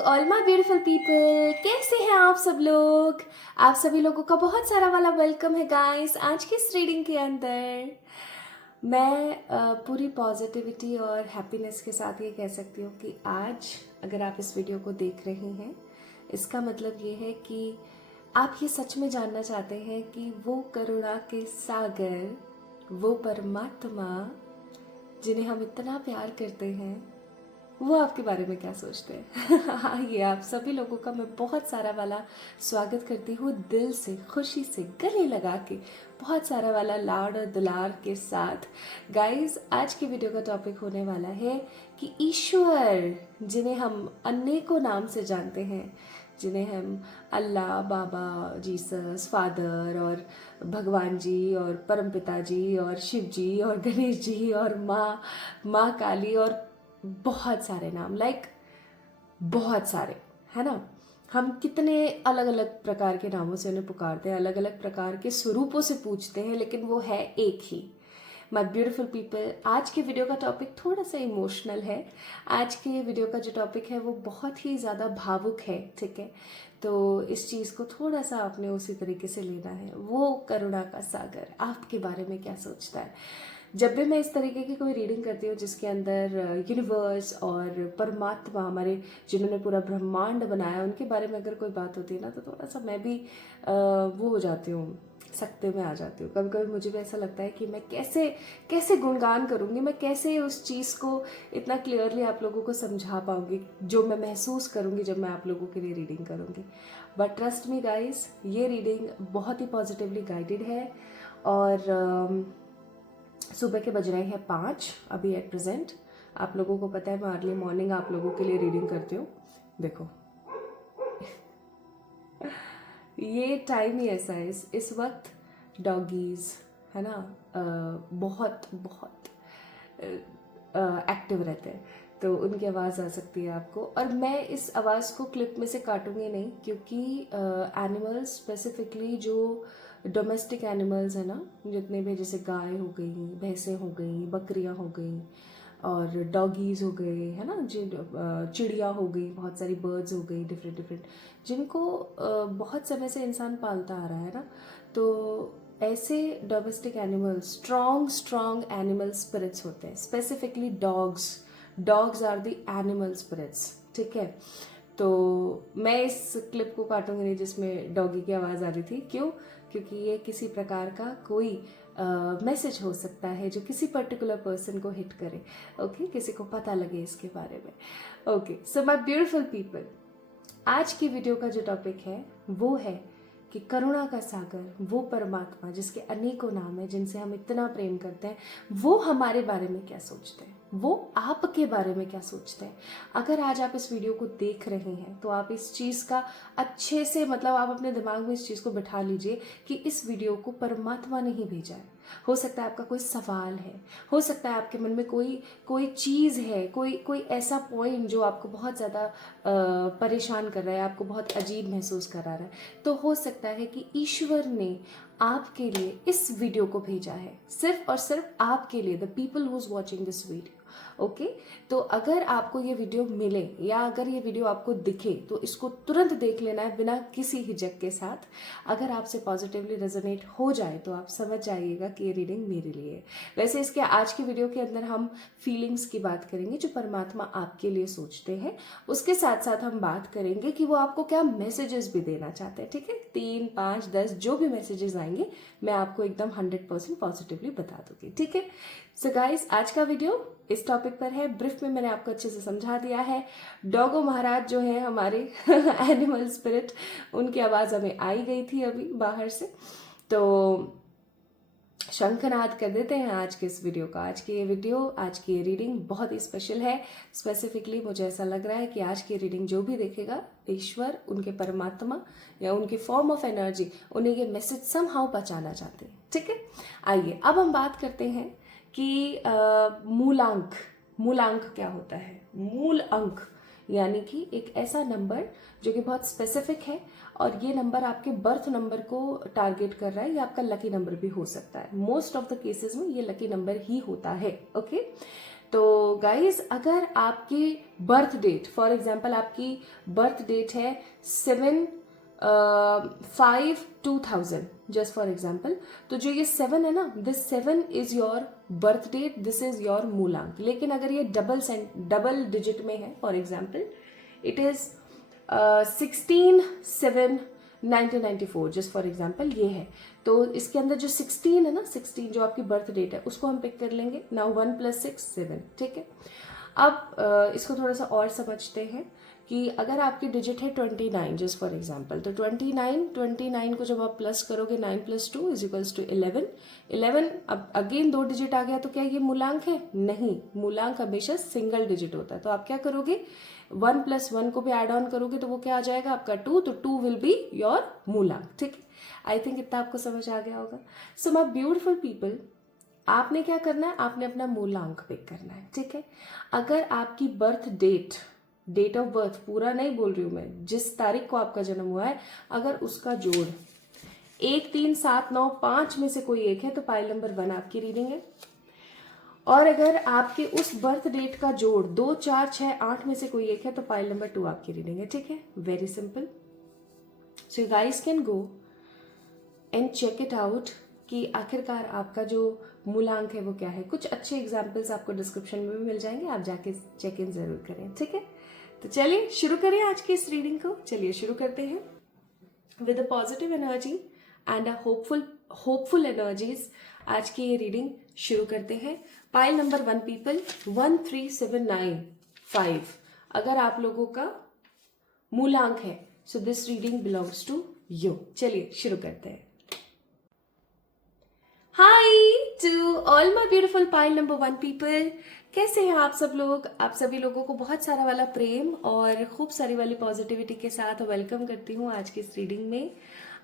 All my beautiful people, कैसे हैं आप सब लोग। आप सभी लोगों का बहुत सारा वाला वेलकम है गाइस। आज की इस रीडिंग के अंदर मैं पूरी पॉजिटिविटी और हैप्पीनेस के साथ ये कह सकती हूँ कि आज अगर आप इस वीडियो को देख रहे हैं, इसका मतलब ये है कि आप ये सच में जानना चाहते हैं कि वो करुणा के सागर, वो परमात्मा जिन्हें हम इतना प्यार करते हैं, वो आपके बारे में क्या सोचते हैं। ये आप सभी लोगों का मैं बहुत सारा वाला स्वागत करती हूँ, दिल से, खुशी से, गले लगा के, बहुत सारा वाला लाड और दुलार के साथ। गाइस, आज की वीडियो का टॉपिक होने वाला है कि ईश्वर, जिन्हें हम अनेकों नाम से जानते हैं, जिन्हें हम अल्लाह, बाबा, जीसस, फादर और भगवान जी और परमपिता जी और शिव जी और गणेश जी और माँ काली और बहुत सारे नाम, बहुत सारे, है ना। हम कितने अलग अलग प्रकार के नामों से उन्हें पुकारते हैं, अलग अलग प्रकार के स्वरूपों से पूछते हैं, लेकिन वो है एक ही। माय ब्यूटीफुल पीपल, आज के वीडियो का टॉपिक थोड़ा सा इमोशनल है। आज के वीडियो का जो टॉपिक है वो बहुत ही ज़्यादा भावुक है, ठीक है। तो इस चीज़ को थोड़ा सा आपने उसी तरीके से लेना है। वो करुणा का सागर आपके बारे में क्या सोचता है। जब भी मैं इस तरीके की कोई रीडिंग करती हूँ जिसके अंदर यूनिवर्स और परमात्मा, हमारे जिन्होंने पूरा ब्रह्मांड बनाया, उनके बारे में अगर कोई बात होती है ना, तो थोड़ा सा मैं भी वो हो जाती हूँ, सकते में आ जाती हूँ। कभी कभी मुझे भी ऐसा लगता है कि मैं कैसे कैसे गुणगान करूँगी, मैं कैसे उस चीज़ को इतना क्लियरली आप लोगों को समझा पाऊँगी जो मैं महसूस करूँगी जब मैं आप लोगों के लिए रीडिंग करूँगी। बट ट्रस्ट मी गाइस, ये रीडिंग बहुत ही पॉजिटिवली गाइडेड है। और सुबह के बज रहे हैं 5 अभी एट प्रेजेंट। आप लोगों को पता है मैं अर्ली मॉर्निंग आप लोगों के लिए रीडिंग करती हूँ। देखो ये टाइम ही ऐसा है, इस वक्त डॉगीज, है ना, बहुत बहुत एक्टिव रहते हैं, तो उनकी आवाज़ आ सकती है आपको। और मैं इस आवाज़ को क्लिप में से काटूंगी नहीं, क्योंकि एनिमल्स स्पेसिफिकली जो डोमेस्टिक एनिमल्स है ना, जितने भी, जैसे गाय हो गई, भैंसें हो गई, बकरियां हो गई और डॉगीज़ हो गए, है ना, चिड़िया हो गई, बहुत सारी बर्ड्स हो गई, डिफरेंट डिफरेंट, जिनको बहुत समय से इंसान पालता आ रहा है ना। तो ऐसे domestic animals strong animal spirits होते हैं, specifically dogs are the animal spirits, ठीक है। तो मैं इस क्लिप को काटूंगी नहीं जिसमें डॉगी की आवाज़ आ रही थी। क्यों? क्योंकि ये किसी प्रकार का कोई मैसेज हो सकता है जो किसी पर्टिकुलर पर्सन को हिट करे, ओके, किसी को पता लगे इसके बारे में। Okay, so my beautiful people, आज की वीडियो का जो टॉपिक है वो है कि करुणा का सागर, वो परमात्मा जिसके अनेकों नाम है, जिनसे हम इतना प्रेम करते हैं, वो हमारे बारे में क्या सोचते हैं, वो आपके बारे में क्या सोचते हैं। अगर आज आप इस वीडियो को देख रहे हैं तो आप इस चीज़ का अच्छे से, मतलब आप अपने दिमाग में इस चीज़ को बिठा लीजिए कि इस वीडियो को परमात्मा ने ही भेजा है। हो सकता है आपका कोई सवाल है, हो सकता है आपके मन में कोई चीज़ है, कोई ऐसा पॉइंट जो आपको बहुत ज़्यादा परेशान कर रहा है, आपको बहुत अजीब महसूस करा रहा है। तो हो सकता है कि ईश्वर ने आपके लिए इस वीडियो को भेजा है, सिर्फ और सिर्फ आपके लिए, the people who is watching this video, okay. तो अगर आपको ये वीडियो मिले या अगर ये वीडियो आपको दिखे तो इसको तुरंत देख लेना है, बिना किसी हिचक के साथ। अगर आपसे पॉजिटिवली रेजोनेट हो जाए तो आप समझ जाइएगा कि ये रीडिंग मेरे लिए है। वैसे इसके आज की वीडियो के अंदर हम फीलिंग्स की बात करेंगे जो परमात्मा आपके लिए सोचते हैं, उसके साथ साथ हम बात करेंगे कि वो आपको क्या मैसेजेस भी देना चाहते हैं, ठीक है। 3, 5, 10 जो भी मैसेजेस आएंगे मैं आपको एकदम 100% पॉजिटिवली बता दूंगी, ठीक है। सो गाइस, आज का वीडियो इस टॉपिक पर है। ब्रीफ में मैंने आपको अच्छे से समझा दिया है। डॉगो महाराज जो है हमारे एनिमल स्पिरिट, उनकी आवाज़ हमें आई गई थी अभी बाहर से, तो शंखनाद कर देते हैं आज के इस वीडियो का। आज की ये रीडिंग बहुत ही स्पेशल है। स्पेसिफिकली मुझे ऐसा लग रहा है कि आज की रीडिंग जो भी देखेगा, ईश्वर, उनके परमात्मा या उनके फॉर्म ऑफ एनर्जी उन्हें ये मैसेज समहाउ पहुंचाना चाहते हैं, ठीक है। आइए अब हम बात करते हैं कि मूलांक क्या होता है। मूल अंक यानी कि एक ऐसा नंबर जो कि बहुत स्पेसिफिक है, और ये नंबर आपके बर्थ नंबर को टारगेट कर रहा है, या आपका लकी नंबर भी हो सकता है। मोस्ट ऑफ द केसेस में ये लकी नंबर ही होता है, ओके। तो गाइज अगर आपकी बर्थ डेट, फॉर एग्जाम्पल आपकी बर्थ डेट है 7/5/2000, जस्ट फॉर एग्जाम्पल, तो जो ये 7 है ना, this 7 is your birth date, this is your मूलांक। लेकिन अगर ये डबल डिजिट में है, for example it is 16/7/1994, just for example ये है, तो इसके अंदर जो 16 है ना, 16 जो आपकी बर्थ डेट है उसको हम पिक कर लेंगे। नाउ 1 + 6 7, ठीक है। अब इसको थोड़ा सा और समझते हैं कि अगर आपकी डिजिट है 29, जस्ट फॉर एग्जाम्पल, तो 29 को जब आप प्लस करोगे 9 + 2 = 11। 11 अब अगेन 2 डिजिट आ गया, तो क्या ये मूलांक है? नहीं, मूलांक हमेशा सिंगल डिजिट होता है। तो आप क्या करोगे, 1 + 1 को भी ऐड ऑन करोगे तो वो क्या आ जाएगा आपका 2, तो 2 विल बी योर मूलांक, ठीक है। आई थिंक इतना आपको समझ आ गया होगा। सो माय ब्यूटीफुल पीपल, आपने क्या करना है, आपने अपना मूलांक पिक करना है, ठीक है। अगर आपकी बर्थ डेट ऑफ बर्थ, पूरा नहीं बोल रही हूं मैं, जिस तारीख को आपका जन्म हुआ है, अगर उसका जोड़ 1 3 7 9 5 में से कोई एक है तो पाइल नंबर 1 आपकी रीडिंग है। और अगर आपके उस बर्थ डेट का जोड़ 2 4 6 8 में से कोई एक है तो पाइल नंबर 2 आपकी रीडिंग है, ठीक है। Very simple. So you guys can go and check it out कि आखिरकार आपका जो मूलांक है वो क्या है। कुछ अच्छे एग्जाम्पल्स आपको डिस्क्रिप्शन में भी मिल जाएंगे, आप जाके चेक इन जरूर करें, ठीक है। तो चलिए शुरू करें आज की इस रीडिंग को। चलिए शुरू करते हैं with a positive energy and a hopeful energies. आज की ये रीडिंग शुरू करते हैं। पाइल नंबर 1 पीपल, 13795 अगर आप लोगों का मूलांक है, so this reading belongs to you. चलिए शुरू करते हैं। Hi to all my beautiful pile number 1 people, कैसे हैं आप सब लोग? आप सभी लोगों को बहुत सारा वाला प्रेम और खूब सारी वाली पॉजिटिविटी के साथ वेलकम करती हूँ आज की इस रीडिंग में।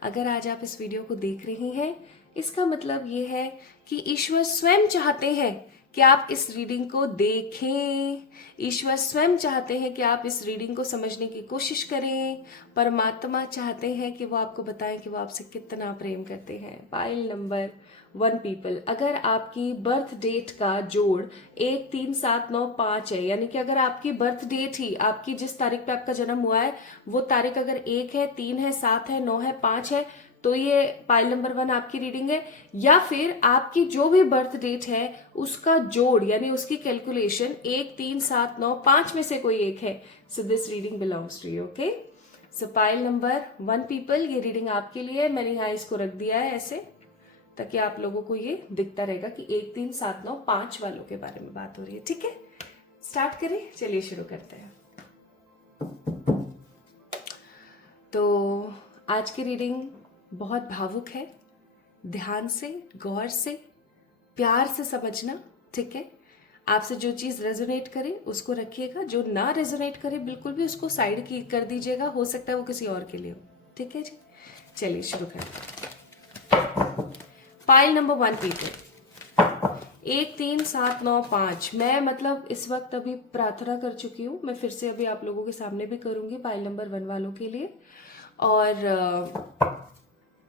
अगर आज आप इस वीडियो को देख रही हैं, इसका मतलब ये है कि ईश्वर स्वयं चाहते हैं कि आप इस रीडिंग को देखें। ईश्वर स्वयं चाहते हैं कि आप इस रीडिंग को समझने की कोशिश करें। परमात्मा चाहते हैं कि वो आपको बताएं कि वो आपसे कितना प्रेम करते हैं। पाइल नंबर 1 पीपल, अगर आपकी बर्थ डेट का जोड़ 1 3 7 9 5 है, यानी कि अगर आपकी बर्थ डेट ही, आपकी जिस तारीख पे आपका जन्म हुआ है वो तारीख अगर 1 है, 3 है, 7 है, 9 है, 5 है, तो ये पाइल नंबर 1 आपकी रीडिंग है। या फिर आपकी जो भी बर्थ डेट है उसका जोड़ यानी उसकी कैलकुलेशन 1 3 7 9 5 में से कोई एक है, so this reading belongs to you, okay. So pile number 1 people, ये रीडिंग आपके लिए। मैंने यहाँ इसको रख दिया है ऐसे ताकि आप लोगों को ये दिखता रहेगा कि 1 3 7 9 5 वालों के बारे में बात हो रही है, ठीक है। स्टार्ट करें, चलिए शुरू करते हैं। तो आज की रीडिंग बहुत भावुक है। ध्यान से, गौर से, प्यार से समझना, ठीक है। आपसे जो चीज रेजोनेट करे उसको रखिएगा, जो ना रेजोनेट करे बिल्कुल भी उसको साइड की कर दीजिएगा, हो सकता है वो किसी और के लिए हो, ठीक है जी। चलिए शुरू करते हैं। Pile number 1 people, 1 3 7 9 5। मैं मतलब इस वक्त अभी प्रार्थना कर चुकी हूँ, मैं फिर से अभी आप लोगों के सामने भी करूंगी पाइल नंबर 1 वालों के लिए। और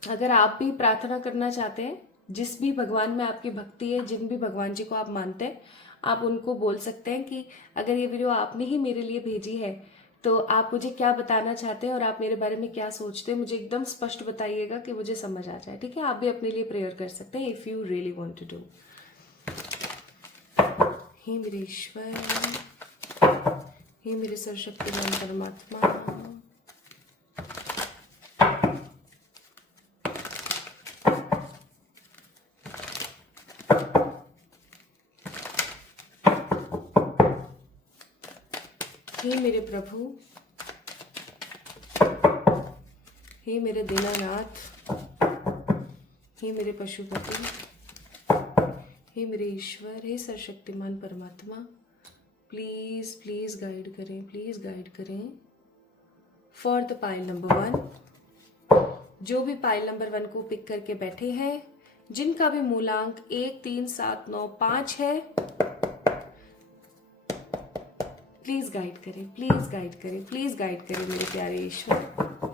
अगर आप भी प्रार्थना करना चाहते हैं, जिस भी भगवान में आपकी भक्ति है, जिन भी भगवान जी को आप मानते हैं, आप उनको बोल सकते हैं कि अगर ये वीडियो आपने ही मेरे लिए भेजी है तो आप मुझे क्या बताना चाहते हैं और आप मेरे बारे में क्या सोचते हैं, मुझे एकदम स्पष्ट बताइएगा कि मुझे समझ आ जाए, ठीक है। आप भी अपने लिए प्रेयर कर सकते हैं if you really want to do. हे मेरे ईश्वर, हे मेरे सर्वशक्तिमान परमात्मा, हे मेरे प्रभु, हे मेरे दीनानाथ, हे मेरे पशुपति, हे मेरे ईश्वर, हे सर्वशक्तिमान परमात्मा, प्लीज प्लीज गाइड करें, प्लीज गाइड करें फॉर द पाइल नंबर 1। जो भी पाइल नंबर 1 को पिक करके बैठे हैं, जिनका भी मूलांक 1 3 7 9 5 है, प्लीज गाइड करें, प्लीज गाइड करें, प्लीज गाइड करें मेरे प्यारे ईश्वर।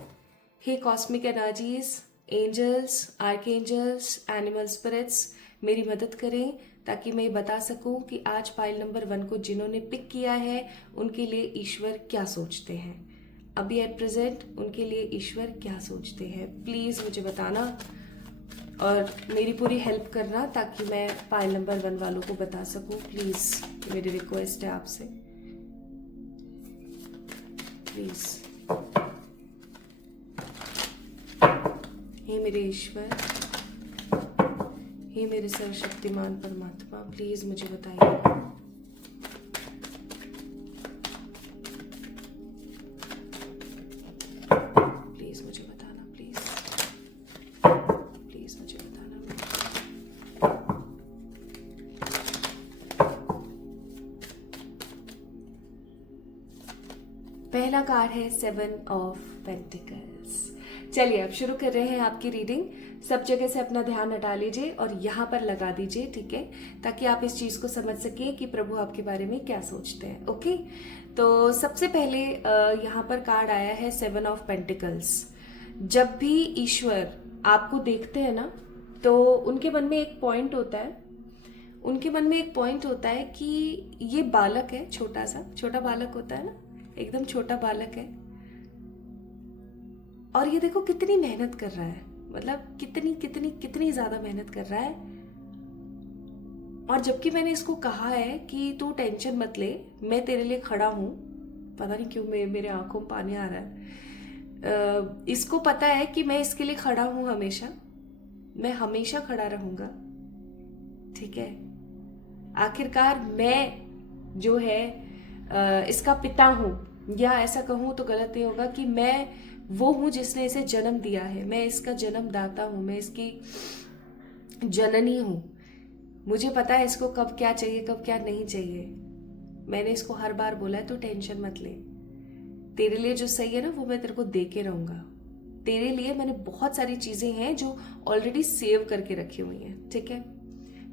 हे cosmic energies, angels, archangels, animal spirits, मेरी मदद करें ताकि मैं बता सकूं कि आज पाइल नंबर 1 को जिन्होंने पिक किया है उनके लिए ईश्वर क्या सोचते हैं, अभी एट प्रेजेंट उनके लिए ईश्वर क्या सोचते हैं। प्लीज़ मुझे बताना और मेरी पूरी हेल्प करना ताकि मैं पाइल नंबर 1 वालों को बता सकूं। प्लीज़ मेरी रिक्वेस्ट है आपसे, प्लीज़। हे मेरे ईश्वर, हे मेरे सर्वशक्तिमान परमात्मा, प्लीज मुझे बताइए। प्लीज मुझे बताना, प्लीज प्लीज मुझे बताना। पहला कार्ड है 7 ऑफ पेंटिकल्स। चलिए अब शुरू कर रहे हैं आपकी रीडिंग। सब जगह से अपना ध्यान हटा लीजिए और यहाँ पर लगा दीजिए, ठीक है, ताकि आप इस चीज को समझ सकें कि प्रभु आपके बारे में क्या सोचते हैं। ओके, तो सबसे पहले यहाँ पर कार्ड आया है 7 ऑफ पेंटिकल्स। जब भी ईश्वर आपको देखते हैं ना, तो उनके मन में एक पॉइंट होता है, उनके मन में एक पॉइंट होता है कि ये बालक है, छोटा सा, छोटा बालक होता है ना, एकदम छोटा बालक है, और ये देखो कितनी मेहनत कर रहा है, मतलब कितनी कितनी कितनी ज्यादा मेहनत कर रहा है। और जबकि मैंने इसको कहा है कि तू टेंशन मत ले, मैं तेरे लिए खड़ा हूं, पता नहीं क्यों मेरे आंखों में पानी आ रहा है। इसको पता है कि मैं इसके लिए खड़ा हूं, हमेशा, मैं हमेशा खड़ा रहूंगा, ठीक है। आखिरकार मैं जो है इसका पिता हूं, या ऐसा कहूं तो गलत नहीं होगा कि मैं वो हूं जिसने इसे जन्म दिया है, मैं इसका जन्मदाता हूं, मैं इसकी जननी हूं। मुझे पता है इसको कब क्या चाहिए, कब क्या नहीं चाहिए। मैंने इसको हर बार बोला है, तू टेंशन मत ले, तेरे लिए जो सही है ना वो मैं तेरे को दे के रहूंगा। तेरे लिए मैंने बहुत सारी चीजें हैं जो ऑलरेडी सेव करके रखी हुई हैं, ठीक है।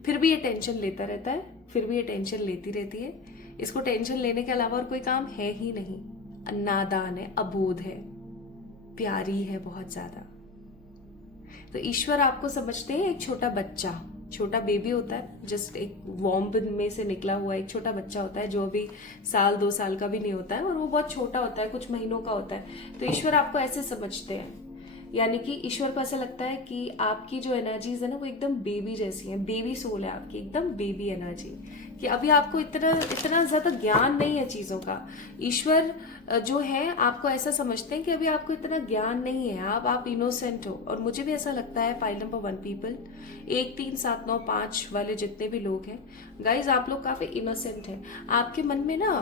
फिर भी ये टेंशन लेता रहता है, फिर भी ये टेंशन लेती रहती है। इसको टेंशन लेने के अलावा और कोई काम है ही नहीं। नादान है, अबोध है, प्यारी है बहुत ज्यादा। तो ईश्वर आपको समझते हैं एक छोटा बच्चा, छोटा बेबी होता है, जस्ट एक वॉम्ब में से निकला हुआ एक छोटा बच्चा होता है जो अभी 1-2 साल का भी नहीं होता है, और वो बहुत छोटा होता है, कुछ महीनों का होता है। तो ईश्वर आपको ऐसे समझते हैं, यानी कि ईश्वर को ऐसा लगता है कि आपकी जो एनर्जीज है ना वो एकदम बेबी जैसी है, बेबी सोल है आपकी, एकदम बेबी एनर्जी, कि अभी आपको इतना ज्यादा ज्ञान नहीं है चीजों का। ईश्वर जो है आपको ऐसा समझते हैं कि अभी आपको इतना ज्ञान नहीं है, आप इनोसेंट हो। और मुझे भी ऐसा लगता है पाइल नंबर 1 पीपल, 1 3 7 9 5 वाले जितने भी लोग हैं गाइज, आप लोग काफी इनोसेंट हैं। आपके मन में ना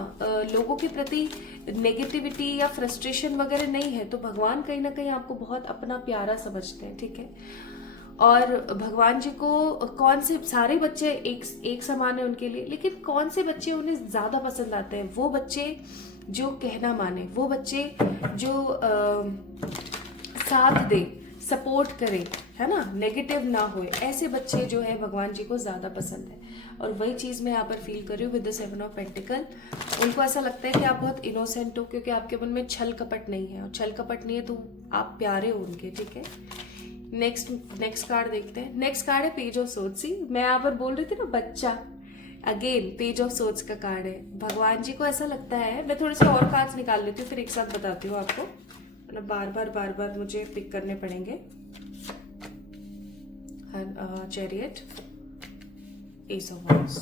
लोगों के प्रति नेगेटिविटी या फ्रस्ट्रेशन वगैरह नहीं है, तो भगवान कहीं ना कहीं आपको बहुत अपना प्यारा समझते हैं, ठीक है। और भगवान जी को कौन से सारे बच्चे एक समान है उनके लिए, लेकिन कौन से बच्चे उन्हें ज्यादा पसंद आते हैं, वो बच्चे जो कहना माने, वो बच्चे जो साथ दे, सपोर्ट करे, है ना, नेगेटिव ना होए, ऐसे बच्चे जो है भगवान जी को ज्यादा पसंद है। और वही चीज मैं यहाँ पर फील कर रही हूँ विद द 7 ऑफ पेंटिकल। उनको ऐसा लगता है कि आप बहुत इनोसेंट हो, क्योंकि आपके मन में छल कपट नहीं है, और छल कपट नहीं है तो आप प्यारे हो उनके, ठीक है। नेक्स्ट कार्ड देखते हैं। नेक्स्ट कार्ड है पेज ऑफ सोर्ड्स। मैं यहाँ पर बोल रही थी ना बच्चा, अगेन पेज ऑफ सोर्ड्स का कार्ड है। भगवान जी को ऐसा लगता है, मैं थोड़े से और कार्ड्स निकाल लेती हूँ फिर एक साथ बताती हूँ आपको, मतलब बार बार मुझे पिक करने पड़ेंगे। Chariot, S of wands,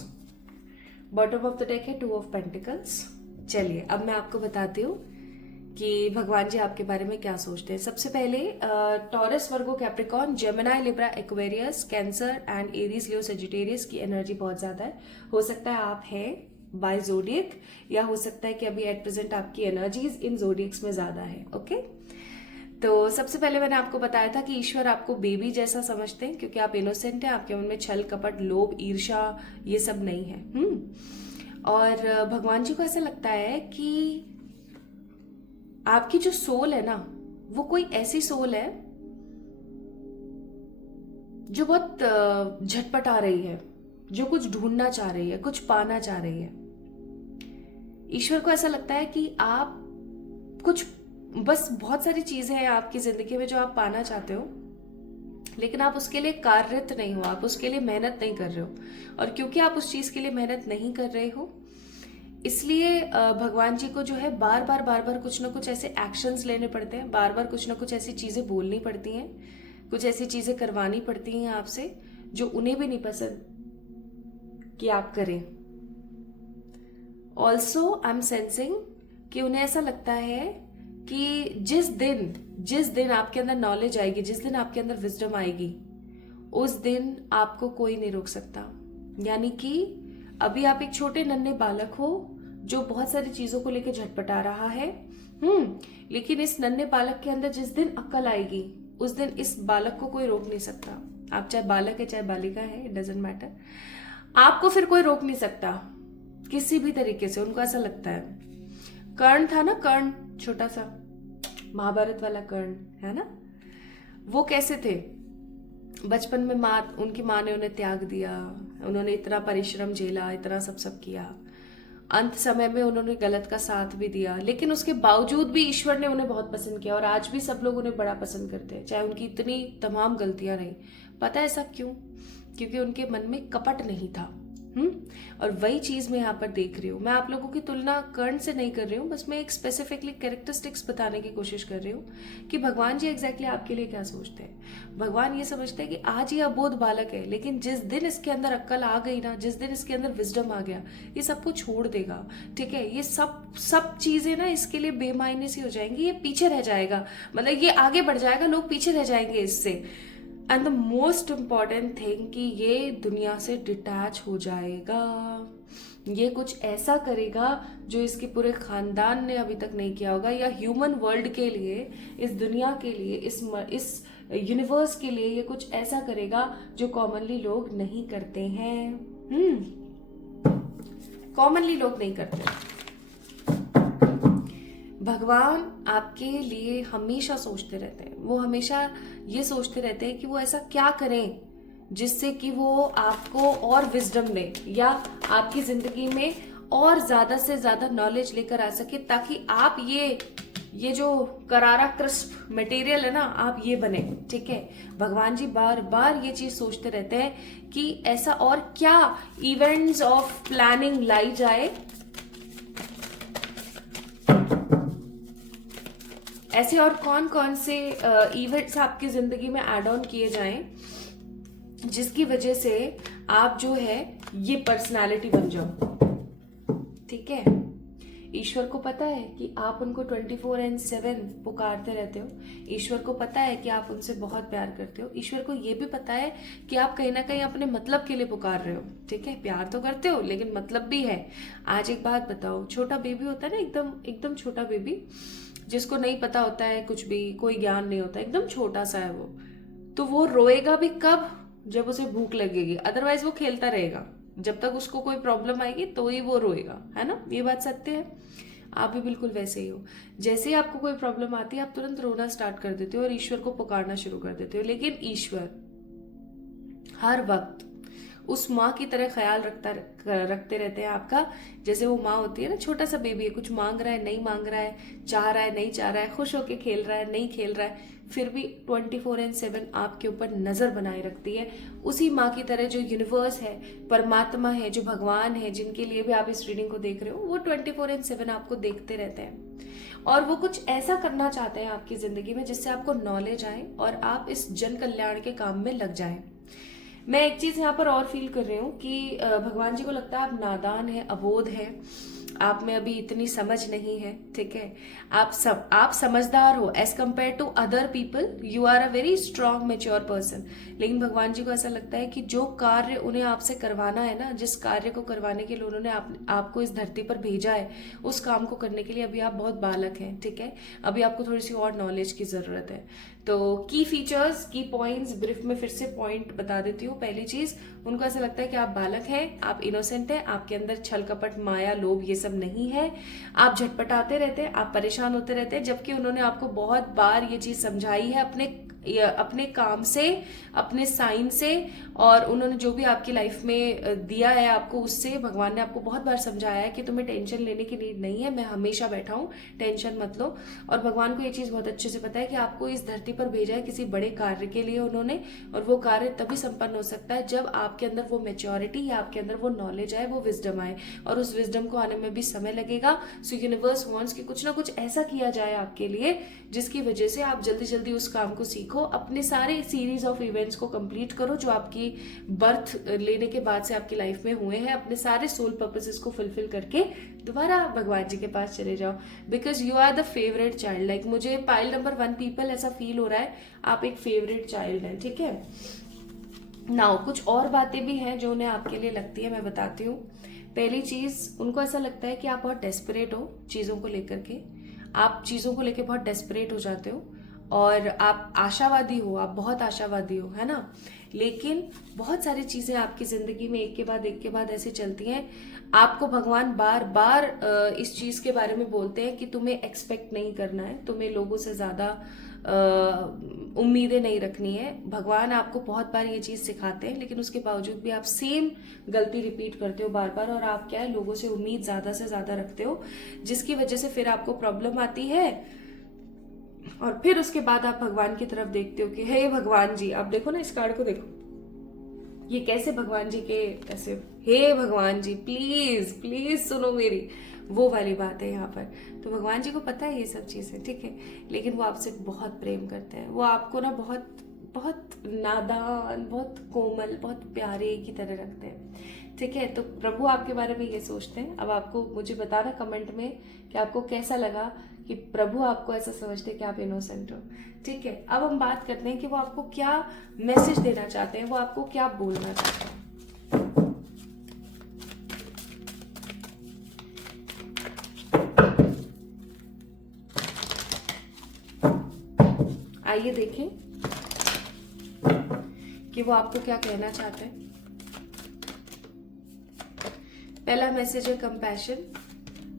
bottom of the deck है 2 ऑफ पेंटिकल्स। चलिए अब मैं आपको बताती हूँ कि भगवान जी आपके बारे में क्या सोचते हैं। सबसे पहले taurus, Virgo, Capricorn, Gemini, Libra, Aquarius, cancer and Aries, Leo, Sagittarius की एनर्जी बहुत ज्यादा है। हो सकता है आप हैं बाय जोडियक, या हो सकता है कि अभी एट प्रेजेंट आपकी एनर्जीज इन जोडियक्स में ज्यादा है, ओके। तो सबसे पहले मैंने आपको बताया था कि ईश्वर आपको बेबी जैसा समझते हैं, क्योंकि आप इनोसेंट हैं, आपके मन में छल कपट, लोभ, ईर्ष्या ये सब नहीं है। और भगवान जी को ऐसा लगता है कि आपकी जो सोल है ना, वो कोई ऐसी सोल है जो बहुत झटपट आ रही है, जो कुछ ढूंढना चाह रही है, कुछ पाना चाह रही है। ईश्वर को ऐसा लगता है कि आप कुछ, बस बहुत सारी चीजें हैं आपकी जिंदगी में जो आप पाना चाहते हो, लेकिन आप उसके लिए कार्यरत नहीं हो, आप उसके लिए मेहनत नहीं कर रहे हो। और क्योंकि आप उस चीज के लिए मेहनत नहीं कर रहे हो, इसलिए भगवान जी को जो है बार बार कुछ ना कुछ ऐसे एक्शंस लेने पड़ते हैं, बार बार कुछ ना कुछ ऐसी चीजें बोलनी पड़ती हैं, कुछ ऐसी चीजें करवानी पड़ती हैं आपसे जो उन्हें भी नहीं पसंद कि आप करें। ऑल्सो आई एम सेंसिंग कि उन्हें ऐसा लगता है कि जिस दिन आपके अंदर नॉलेज आएगी, जिस दिन आपके अंदर विजडम आएगी, उस दिन आपको कोई नहीं रोक सकता। यानी कि अभी आप एक छोटे नन्हे बालक हो जो बहुत सारी चीजों को लेकर झटपटा रहा है, लेकिन इस नन्हे बालक के अंदर जिस दिन अक्ल आएगी, उस दिन इस बालक को कोई रोक नहीं सकता। आप चाहे बालक है चाहे बालिका है, इट डजेंट मैटर, आपको फिर कोई रोक नहीं सकता किसी भी तरीके से। उनको ऐसा लगता है, कर्ण था ना, कर्ण छोटा सा महाभारत वाला कर्ण है ना, वो कैसे थे? बचपन में उनकी माँ ने उन्हें त्याग दिया, उन्होंने इतना परिश्रम झेला, इतना सब किया, अंत समय में उन्होंने गलत का साथ भी दिया, लेकिन उसके बावजूद भी ईश्वर ने उन्हें बहुत पसंद किया। और आज भी सब लोग उन्हें बड़ा पसंद करते हैं, चाहे उनकी इतनी तमाम गलतियां रही। पता है ऐसा क्यों? क्योंकि उनके मन में कपट नहीं था। और वही चीज मैं यहाँ पर देख रही हूँ। मैं आप लोगों की तुलना कर्ण से नहीं कर रही हूँ, बस मैं एक स्पेसिफिकली कैरेक्टरिस्टिक्स बताने की कोशिश कर रही हूँ कि भगवान जी एग्जैक्टली आपके लिए क्या सोचते हैं। भगवान ये समझते हैं कि आज ये अबोध बालक है, लेकिन जिस दिन इसके अंदर अक्ल आ गई ना, जिस दिन इसके अंदर विजडम आ गया, ये सबको छोड़ देगा। ठीक है, ये सब चीजें ना इसके लिए बेमायने सी हो जाएंगी, ये पीछे रह जाएगा, मतलब ये आगे बढ़ जाएगा, लोग पीछे रह जाएंगे इससे। And the most important thing कि ये दुनिया से डिटैच हो जाएगा, ये कुछ ऐसा करेगा जो इसके पूरे खानदान ने अभी तक नहीं किया होगा, या ह्यूमन वर्ल्ड के लिए, इस दुनिया के लिए, इस यूनिवर्स के लिए ये कुछ ऐसा करेगा जो कॉमनली लोग नहीं करते हैं। कॉमनली लोग नहीं करते। भगवान आपके लिए हमेशा सोचते रहते हैं, वो हमेशा ये सोचते रहते हैं कि वो ऐसा क्या करें जिससे कि वो आपको और विजडम दे, या आपकी जिंदगी में और ज्यादा से ज्यादा नॉलेज लेकर आ सके, ताकि आप ये जो करारा क्रिस्प मटेरियल है ना, आप ये बने। ठीक है, भगवान जी बार बार ये चीज सोचते रहते हैं कि ऐसा और क्या इवेंट्स ऑफ प्लानिंग लाई जाए, ऐसे और कौन कौन से इवेंट्स आपकी जिंदगी में ऐड ऑन किए जाएं जिसकी वजह से आप जो है ये पर्सनालिटी बन जाओ। ठीक है, ईश्वर को पता है कि आप उनको 24/7 पुकारते रहते हो। ईश्वर को पता है कि आप उनसे बहुत प्यार करते हो। ईश्वर को ये भी पता है कि आप कहीं ना कहीं अपने मतलब के लिए पुकार रहे हो। ठीक है, प्यार तो करते हो लेकिन मतलब भी है। आज एक बात बताओ, छोटा बेबी होता है ना, एकदम छोटा बेबी, जिसको नहीं पता होता है कुछ भी, कोई ज्ञान नहीं होता, एकदम छोटा सा है वो, तो वो रोएगा भी कब? जब उसे भूख लगेगी, अदरवाइज वो खेलता रहेगा। जब तक उसको कोई प्रॉब्लम आएगी तो ही वो रोएगा, है ना? ये बात सत्य है। आप भी बिल्कुल वैसे ही हो। जैसे ही आपको कोई प्रॉब्लम आती है, आप तुरंत रोना स्टार्ट कर देते हो और ईश्वर को पुकारना शुरू कर देते हो। लेकिन ईश्वर हर वक्त उस माँ की तरह ख्याल रखते रहते हैं आपका। जैसे वो माँ होती है ना, छोटा सा बेबी है, कुछ मांग रहा है नहीं मांग रहा है, चाह रहा है नहीं चाह रहा है, खुश होके खेल रहा है नहीं खेल रहा है, फिर भी 24/7 आपके ऊपर नजर बनाए रखती है। उसी माँ की तरह जो यूनिवर्स है, परमात्मा है, जो भगवान है, जिनके लिए भी आप इस रीडिंग को देख रहे हो, वो 24/7 आपको देखते रहते हैं और वो कुछ ऐसा करना चाहते हैं आपकी जिंदगी में जिससे आपको नॉलेज आए और आप इस जन कल्याण के काम में लग जाएं। मैं एक चीज यहाँ पर और फील कर रही हूँ कि भगवान जी को लगता है आप नादान है, अबोध है, आप में अभी इतनी समझ नहीं है। ठीक है, आप समझदार हो as compared to other people, you are a very strong mature person. लेकिन भगवान जी को ऐसा लगता है कि जो कार्य उन्हें आपसे करवाना है ना, जिस कार्य को करवाने के लिए उन्होंने आपको इस धरती पर भेजा है, उस काम को करने के लिए अभी आप बहुत बालक हैं। ठीक है, अभी आपको थोड़ी सी और नॉलेज की जरूरत है। तो की फीचर्स, की पॉइंट्स ब्रीफ में फिर से पॉइंट बता देती हूँ। पहली चीज, उनको ऐसा लगता है कि आप बालक हैं, आप इनोसेंट हैं, आपके अंदर छल कपट माया लोभ ये सब नहीं है, आप झटपटाते रहते हैं, आप परेशान होते रहते हैं, जबकि उन्होंने आपको बहुत बार ये चीज समझाई है अपने अपने काम से, अपने साइन से, और उन्होंने जो भी आपकी लाइफ में दिया है आपको, उससे भगवान ने आपको बहुत बार समझाया है कि तुम्हें टेंशन लेने की नीड नहीं है, मैं हमेशा बैठा हूँ, टेंशन मत लो। और भगवान को ये चीज़ बहुत अच्छे से पता है कि आपको इस धरती पर भेजा है किसी बड़े कार्य के लिए उन्होंने, और वो कार्य तभी संपन्न हो सकता है जब आपके अंदर वो मेच्योरिटी या आपके अंदर वो नॉलेज आए, वो विजडम आए, और उस विजडम को आने में भी समय लगेगा। सो यूनिवर्स वांट्स कि कुछ ना कुछ ऐसा किया जाए आपके लिए जिसकी वजह से आप जल्दी जल्दी उस काम को सीखो, अपने सारे सीरीज ऑफ इवेंट्स को कंप्लीट करो जो आपकी बर्थ लेने के बाद से आपकी लाइफ में हुए हैं, अपने सारे सोल पर्पसेस को फुलफिल करके दोबारा भगवान जी के पास चले जाओ, because you are the favourite child. Like मुझे पाइल नंबर 1 पीपल ऐसा फील हो रहा है, आप एक फेवरेट चाइल्ड हैं, ठीक है। नाउ कुछ और बातें भी हैं जो उन्हें आपके लिए लगती है, मैं बताती हूँ। पहली चीज, उनको ऐसा लगता है कि आप बहुत डेस्परेट हो चीजों को लेकर के, आप चीजों को लेकर बहुत डेस्परेट हो जाते हो, और आप आशावादी हो, आप बहुत आशावादी हो, है ना। लेकिन बहुत सारी चीजें आपकी जिंदगी में एक के बाद ऐसे चलती हैं, आपको भगवान बार बार इस चीज के बारे में बोलते हैं कि तुम्हें एक्सपेक्ट नहीं करना है, तुम्हें लोगों से ज्यादा उम्मीदें नहीं रखनी है। भगवान आपको बहुत बार ये चीज सिखाते हैं, लेकिन उसके बावजूद भी आप सेम गलती रिपीट करते हो बार बार, और आप क्या है, लोगों से उम्मीद ज्यादा से ज्यादा रखते हो, जिसकी वजह से फिर आपको प्रॉब्लम आती है। और फिर उसके बाद आप भगवान की तरफ देखते हो कि हे भगवान जी, आप देखो ना इस कार्ड को, देखो ये कैसे भगवान जी के ऐसे, हे भगवान जी प्लीज प्लीज सुनो मेरी, वो वाली बात है यहाँ पर। तो भगवान जी को पता है ये सब चीजें, ठीक है, लेकिन वो आपसे बहुत प्रेम करते हैं, वो आपको ना बहुत बहुत नादान, बहुत कोमल, बहुत प्यारे की तरह रखते हैं, ठीक है। तो प्रभु आपके बारे में ये सोचते हैं। अब आपको मुझे बताना कमेंट में कि आपको कैसा लगा कि प्रभु आपको ऐसा समझते हैं कि आप इनोसेंट हो, ठीक है। अब हम बात करते हैं कि वो आपको क्या मैसेज देना चाहते हैं, वो आपको क्या बोलना चाहते हैं। आइए देखें कि वो आपको क्या कहना चाहते हैं। पहला मैसेज है कंपैशन,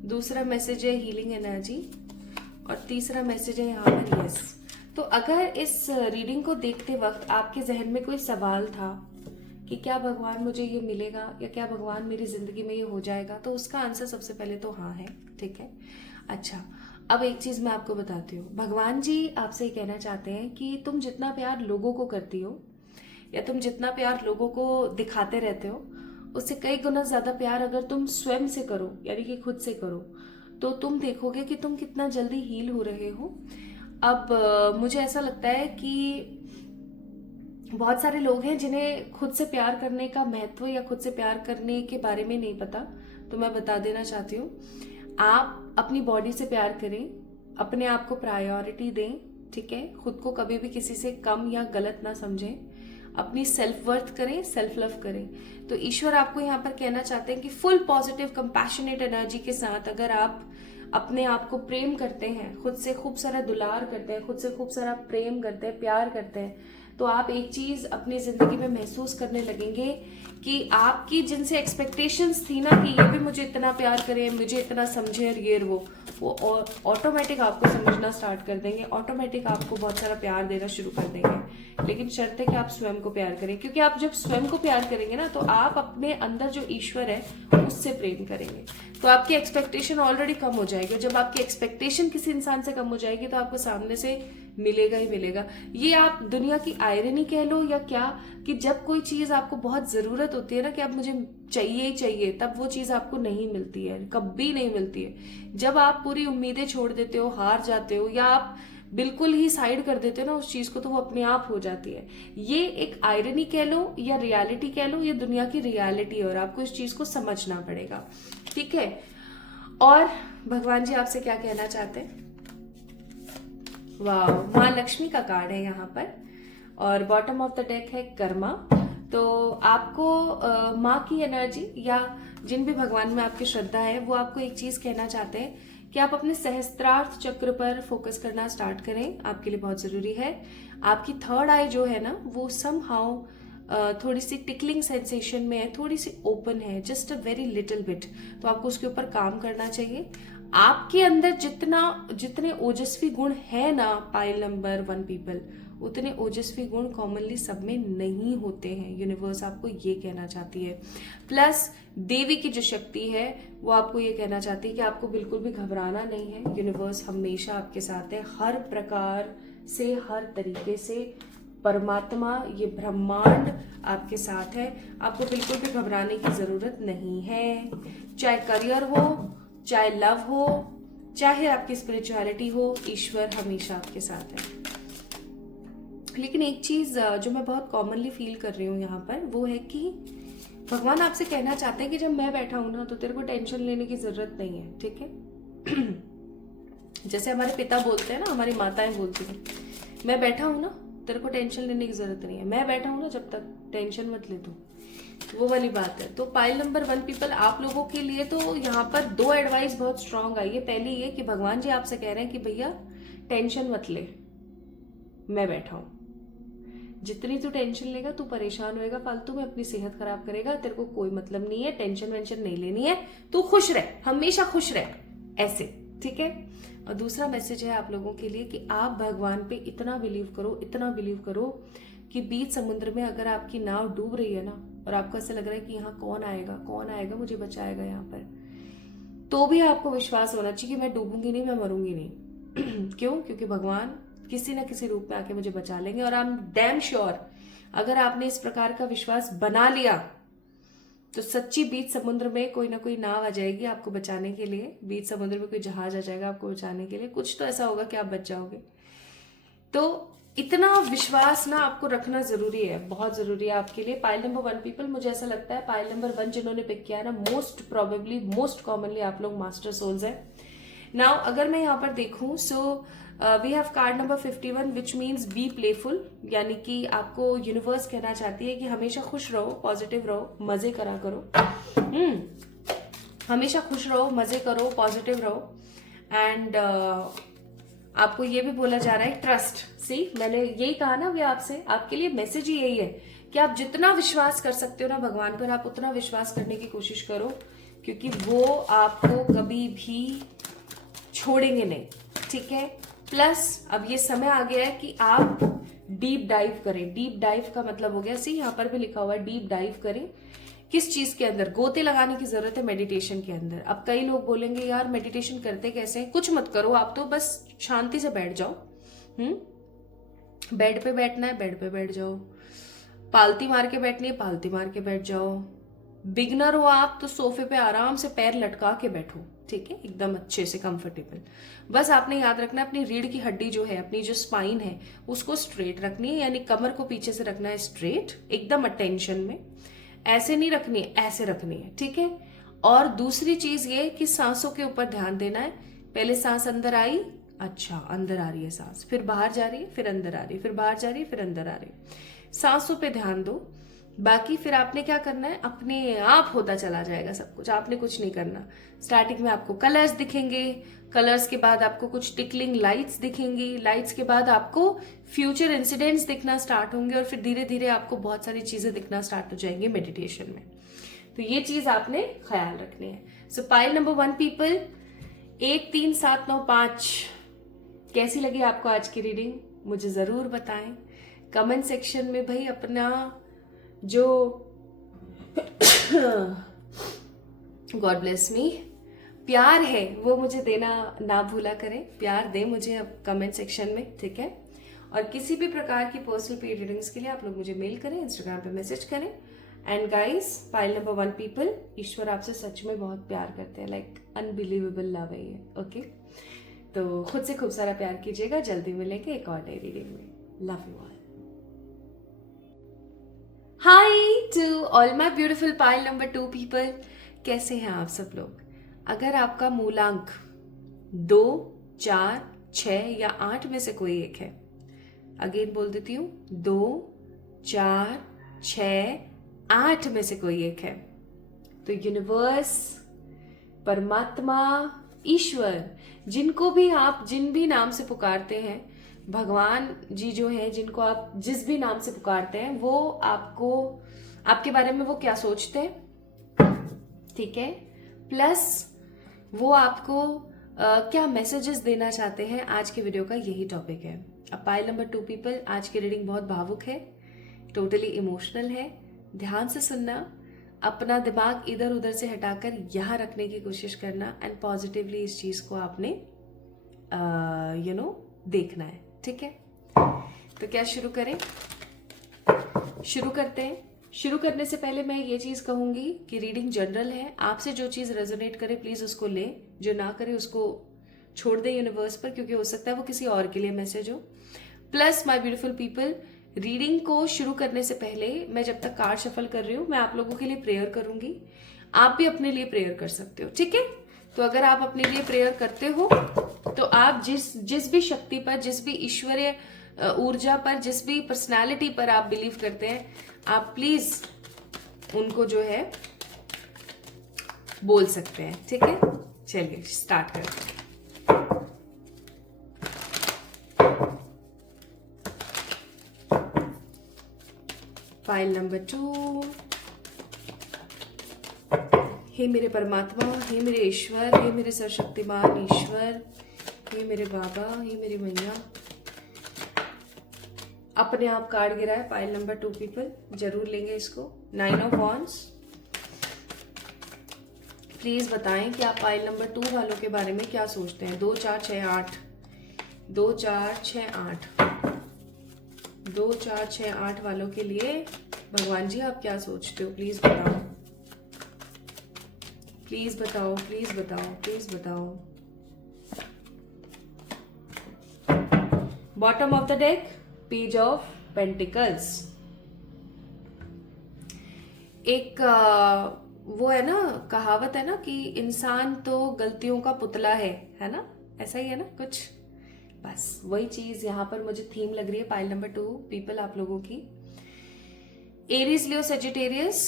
दूसरा मैसेज है हीलिंग एनर्जी, और तीसरा मैसेज है यहाँ पर यस। तो अगर इस रीडिंग को देखते वक्त आपके जहन में कोई सवाल था कि क्या भगवान मुझे ये मिलेगा, या क्या भगवान मेरी जिंदगी में ये हो जाएगा, तो उसका आंसर सबसे पहले तो हाँ है, ठीक है। अच्छा, अब एक चीज मैं आपको बताती हूँ, भगवान जी आपसे ये कहना चाहते हैं कि तुम जितना प्यार लोगों को करती हो, या तुम जितना प्यार लोगों को दिखाते रहते हो, उससे कई गुना ज्यादा प्यार अगर तुम स्वयं से करो, यानी कि खुद से करो, तो तुम देखोगे कि तुम कितना जल्दी हील हो रहे हो। अब मुझे ऐसा लगता है कि बहुत सारे लोग हैं जिन्हें खुद से प्यार करने का महत्व या खुद से प्यार करने के बारे में नहीं पता, तो मैं बता देना चाहती हूँ, आप अपनी बॉडी से प्यार करें, अपने आप को प्रायोरिटी दें, ठीक है। खुद को कभी भी किसी से कम या गलत ना समझें, अपनी सेल्फ वर्थ करें, सेल्फ लव करें। तो ईश्वर आपको यहाँ पर कहना चाहते हैं कि फुल पॉजिटिव कंपैशनेट एनर्जी के साथ अगर आप अपने आप को प्रेम करते हैं, खुद से खूब सारा दुलार करते हैं, खुद से खूब सारा प्रेम करते हैं, प्यार करते हैं, तो आप एक चीज अपनी जिंदगी में महसूस करने लगेंगे कि आपकी जिनसे एक्सपेक्टेशंस थी ना कि ये भी मुझे इतना प्यार करे, मुझे इतना समझे, और ये वो ऑटोमेटिक आपको समझना स्टार्ट कर देंगे, ऑटोमेटिक आपको बहुत सारा प्यार देना शुरू कर देंगे। लेकिन शर्त है कि आप स्वयं को प्यार करें, क्योंकि आप जब स्वयं को प्यार करेंगे ना, तो आप अपने अंदर जो ईश्वर है उससे प्रेम करेंगे, तो आपकी एक्सपेक्टेशन ऑलरेडी कम हो जाएगी। जब आपकी एक्सपेक्टेशन किसी इंसान से कम हो जाएगी तो आपको सामने से मिलेगा ही मिलेगा। ये आप दुनिया की आयरनी कह लो या क्या, कि जब कोई चीज आपको बहुत जरूरत होती है ना कि अब मुझे चाहिए ही चाहिए, तब वो चीज आपको नहीं मिलती है, कभी नहीं मिलती है। जब आप पूरी उम्मीदें छोड़ देते हो, हार जाते हो, या आप बिल्कुल ही साइड कर देते हो ना उस चीज को, तो वो अपने आप हो जाती है। ये एक आयरनी कह लो या रियलिटी कह लो, ये दुनिया की रियलिटी है, और आपको इस चीज को समझना पड़ेगा, ठीक है। और भगवान जी आपसे क्या कहना चाहते हैं, वाह, माँ लक्ष्मी का कार्ड है यहाँ पर, और बॉटम ऑफ द डेक है कर्मा। तो आपको माँ की एनर्जी या जिन भी भगवान में आपकी श्रद्धा है, वो आपको एक चीज कहना चाहते हैं कि आप अपने सहस्त्रार्थ चक्र पर फोकस करना स्टार्ट करें, आपके लिए बहुत जरूरी है। आपकी थर्ड आई जो है ना, वो समहाउ थोड़ी सी टिकलिंग सेंसेशन में है, थोड़ी सी ओपन है, just a very little bit, तो आपको उसके ऊपर काम करना चाहिए। आपके अंदर जितने ओजस्वी गुण है ना पाइल नंबर 1 पीपल, उतने ओजस्वी गुण कॉमनली सब में नहीं होते हैं। यूनिवर्स आपको ये कहना चाहती है। प्लस देवी की जो शक्ति है वो आपको ये कहना चाहती है कि आपको बिल्कुल भी घबराना नहीं है। यूनिवर्स हमेशा आपके साथ है, हर प्रकार से, हर तरीके से। परमात्मा, ये ब्रह्मांड आपके साथ है। आपको बिल्कुल भी घबराने की जरूरत नहीं है। चाहे करियर हो, चाहे लव हो, चाहे आपकी स्पिरिचुअलिटी हो, ईश्वर हमेशा आपके साथ है। लेकिन एक चीज जो मैं बहुत कॉमनली फील कर रही हूँ यहाँ पर, वो है कि भगवान आपसे कहना चाहते हैं कि जब मैं बैठा हूं ना तो तेरे को टेंशन लेने की जरूरत नहीं है, ठीक है। जैसे हमारे पिता बोलते हैं ना, हमारी माताएं बोलती हैं, मैं बैठा हूं ना, तेरे को टेंशन लेने की जरूरत नहीं है, मैं बैठा हूं ना जब तक, टेंशन मत ले तू। वो वाली बात है। तो पाइल नंबर 1 पीपल, आप लोगों के लिए तो यहाँ पर 2 एडवाइस बहुत स्ट्रांग आई है। पहली ये कि भगवान जी आपसे कह रहे हैं कि भैया टेंशन मत ले, मैं बैठा हूं। जितनी तू टेंशन लेगा तू परेशान होएगा, फालतू में अपनी सेहत खराब करेगा, तेरे को कोई मतलब नहीं है, टेंशन वेंशन नहीं लेनी है, तू खुश रह, हमेशा खुश रह, ऐसे, ठीक है। और दूसरा मैसेज है आप लोगों के लिए कि आप भगवान पे इतना बिलीव करो, इतना बिलीव करो कि बीच समुद्र में अगर आपकी नाव डूब रही है ना, और आपको ऐसा लग रहा है कि यहाँ कौन आएगा मुझे बचाएगा यहाँ पर, तो भी आपको विश्वास होना चाहिए कि मैं डूबूंगी नहीं, मैं मरूंगी नहीं। क्यों? क्योंकि भगवान किसी ना किसी रूप में आके मुझे बचा लेंगे। और आई एम डैम श्योर, अगर आपने इस प्रकार का विश्वास बना लिया तो सच्ची बीच समुद्र में कोई ना कोई नाव आ जाएगी आपको बचाने के लिए, बीच समुद्र में कोई जहाज आ जाएगा आपको बचाने के लिए, कुछ तो ऐसा होगा कि आप बच जाओगे। तो इतना विश्वास ना आपको रखना जरूरी है, बहुत जरूरी है आपके लिए। पाइल नंबर 1 पीपल, मुझे ऐसा लगता है पाइल नंबर 1 जिन्होंने पिक किया ना, मोस्ट प्रोबेबली, मोस्ट कॉमनली आप लोग मास्टर सोल्स हैं। नाउ अगर मैं यहाँ पर देखूं, so we have card number 51 which means be playful, यानी कि आपको यूनिवर्स कहना चाहती है कि हमेशा खुश रहो, पॉजिटिव रहो, मजे करा करो। हमेशा खुश रहो, मजे करो, पॉजिटिव रहो। एंड आपको ये भी बोला जा रहा है ट्रस्ट। सी, मैंने यही कहा ना अभी आपसे, आपके लिए मैसेज ही यही है कि आप जितना विश्वास कर सकते हो ना भगवान पर, आप उतना विश्वास करने की कोशिश करो, क्योंकि वो आपको कभी भी छोड़ेंगे नहीं, ठीक है। प्लस अब ये समय आ गया है कि आप डीप डाइव करें। डीप डाइव का मतलब हो गया, सी यहाँ पर भी लिखा हुआ है, डीप डाइव करें। किस चीज के अंदर? गोते लगाने की जरूरत है मेडिटेशन के अंदर। अब कई लोग बोलेंगे यार मेडिटेशन करते कैसे? कुछ मत करो, आप तो बस शांति से बैठ जाओ। बेड पे बैठना है, बेड पे बैठ जाओ। पालती मार के बैठनी है, पालती मार के बैठ जाओ। बिगनर हो आप तो सोफे पे आराम से पैर लटका के बैठो, ठीक है, एकदम अच्छे से कंफर्टेबल। बस आपने याद रखना है अपनी रीढ़ की हड्डी जो है, अपनी जो स्पाइन है, उसको स्ट्रेट रखनी है, यानी कमर को पीछे से रखना है स्ट्रेट, एकदम अटेंशन में। ऐसे नहीं रखनी है, ऐसे रखनी है, ठीक है। और दूसरी चीज ये कि सांसों के ऊपर ध्यान देना है। पहले सांस अंदर आई, अच्छा अंदर आ रही है सांस, फिर बाहर जा रही है, फिर अंदर आ रही है, फिर बाहर जा रही है, फिर अंदर आ रही है। सांसों पे ध्यान दो। बाकी फिर आपने क्या करना है, अपने आप होता चला जाएगा सब कुछ, आपने कुछ नहीं करना। स्टार्टिंग में आपको कलर्स दिखेंगे, कलर्स के बाद आपको कुछ टिकलिंग लाइट्स दिखेंगी, लाइट्स के बाद आपको फ्यूचर इंसिडेंट्स दिखना स्टार्ट होंगे, और फिर धीरे धीरे आपको बहुत सारी चीजें दिखना स्टार्ट हो जाएंगी मेडिटेशन में। तो ये चीज आपने ख्याल रखनी है। सो पाइल नंबर 1 पीपल, 1 3 7 9 5, कैसी लगी आपको आज की रीडिंग? मुझे जरूर बताएं कमेंट सेक्शन में भाई। अपना जो गॉड ब्लेस मी प्यार है वो मुझे देना ना भूला करें। प्यार दे मुझे अब कमेंट सेक्शन में, ठीक है। और किसी भी प्रकार की पर्सनल पेड रीडिंग्स के लिए आप लोग मुझे मेल करें, इंस्टाग्राम पे मैसेज करें। And guys, pile number 1 people, ईश्वर आपसे सच में बहुत प्यार करते हैं, लाइक अनबिलीवेबल लव है ये, ओके। तो खुद से खूब सारा प्यार कीजिएगा। जल्दी मिलेंगे एक और नई रीडिंग में। Love you all. Hi to all my beautiful pile number 2 people, कैसे हैं आप सब लोग? अगर आपका मूलांक 2, 4, 6 या 8 में से कोई एक है, अगेन बोल देती हूँ, 2, 4, 6, 8 में से कोई एक है, तो यूनिवर्स, परमात्मा, ईश्वर, जिनको भी आप जिन भी नाम से पुकारते हैं, भगवान जी जो है, जिनको आप जिस भी नाम से पुकारते हैं, वो आपको, आपके बारे में वो क्या सोचते हैं, ठीक है। प्लस वो आपको क्या मैसेजेस देना चाहते हैं, आज के वीडियो का यही टॉपिक है। अब पाइल नंबर 2 पीपल, आज की रीडिंग बहुत भावुक है, टोटली इमोशनल है। ध्यान से सुनना, अपना दिमाग इधर उधर से हटाकर यहाँ रखने की कोशिश करना एंड पॉजिटिवली इस चीज को आपने देखना है, ठीक है। तो क्या शुरू करें? शुरू करते हैं। शुरू करने से पहले मैं ये चीज कहूंगी कि रीडिंग जनरल है, आपसे जो चीज रेजोनेट करे प्लीज उसको लें, जो ना करे उसको छोड़ दें यूनिवर्स पर, क्योंकि हो सकता है वो किसी और के लिए मैसेज हो। Plus my beautiful people, reading को शुरू करने से पहले मैं जब तक कार्ड शफल कर रही हूँ मैं आप लोगों के लिए प्रेयर करूंगी, आप भी अपने लिए प्रेयर कर सकते हो, ठीक है। तो अगर आप अपने लिए प्रेयर करते हो तो आप जिस भी शक्ति पर, जिस भी ईश्वरीय ऊर्जा पर, जिस भी पर्सनालिटी पर आप बिलीव करते हैं, आप प्लीज उनको जो है बोल सकते हैं, ठीक है। चलिए स्टार्ट करते हैं। फाइल नंबर 2, हे मेरे परमात्मा, हे मेरे ईश्वर, हे मेरे सर्वशक्तिमान ईश्वर, हे मेरे बाबा, हे मेरी मैया। अपने आप कार्ड गिरा है पाइल नंबर 2 पीपल, जरूर लेंगे इसको। 9 ऑफ वॉन्ड्स, प्लीज बताएं कि आप पाइल नंबर 2 वालों के बारे में क्या सोचते हैं। 2 4 6 8, 2 4 6 8, 2 4 6 8 वालों के लिए भगवान जी आप क्या सोचते हो? प्लीज बताओ, प्लीज बताओ, प्लीज बताओ, प्लीज बताओ। Bottom of the deck, page of pentacles. एक वो है ना, कहावत है ना कि इंसान तो गलतियों का पुतला है ना, ऐसा ही है ना कुछ, बस वही चीज यहाँ पर मुझे थीम लग रही है पाइल नंबर 2 पीपल आप लोगों की। Aries, Leo, Sagittarius,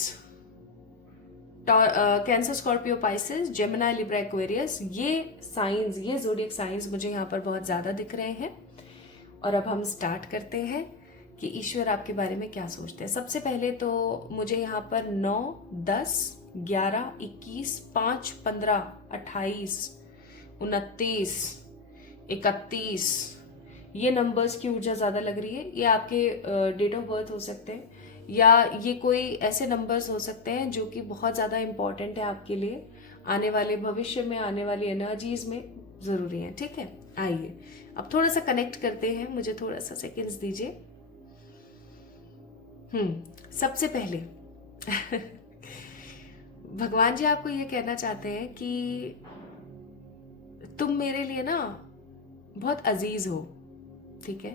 Cancer, Scorpio, Pisces, Gemini, Libra, Aquarius, ये साइंस, ये ज़ोडिएक साइंस मुझे यहाँ पर बहुत ज्यादा दिख रहे हैं। और अब हम स्टार्ट करते हैं कि ईश्वर आपके बारे में क्या सोचते हैं। सबसे पहले तो मुझे यहाँ पर 9 10 11 21 5 15 28 29 31 ये नंबर्स की ऊर्जा ज्यादा लग रही है। ये आपके डेट ऑफ बर्थ हो सकते हैं, या ये कोई ऐसे नंबर्स हो सकते हैं जो कि बहुत ज्यादा इंपॉर्टेंट है आपके लिए, आने वाले भविष्य में, आने वाली एनर्जीज में जरूरी है, ठीक है। आइए अब थोड़ा सा कनेक्ट करते हैं, मुझे थोड़ा सा सेकंड्स दीजिए। सबसे पहले भगवान जी आपको ये कहना चाहते हैं कि तुम मेरे लिए ना बहुत अजीज हो, ठीक है।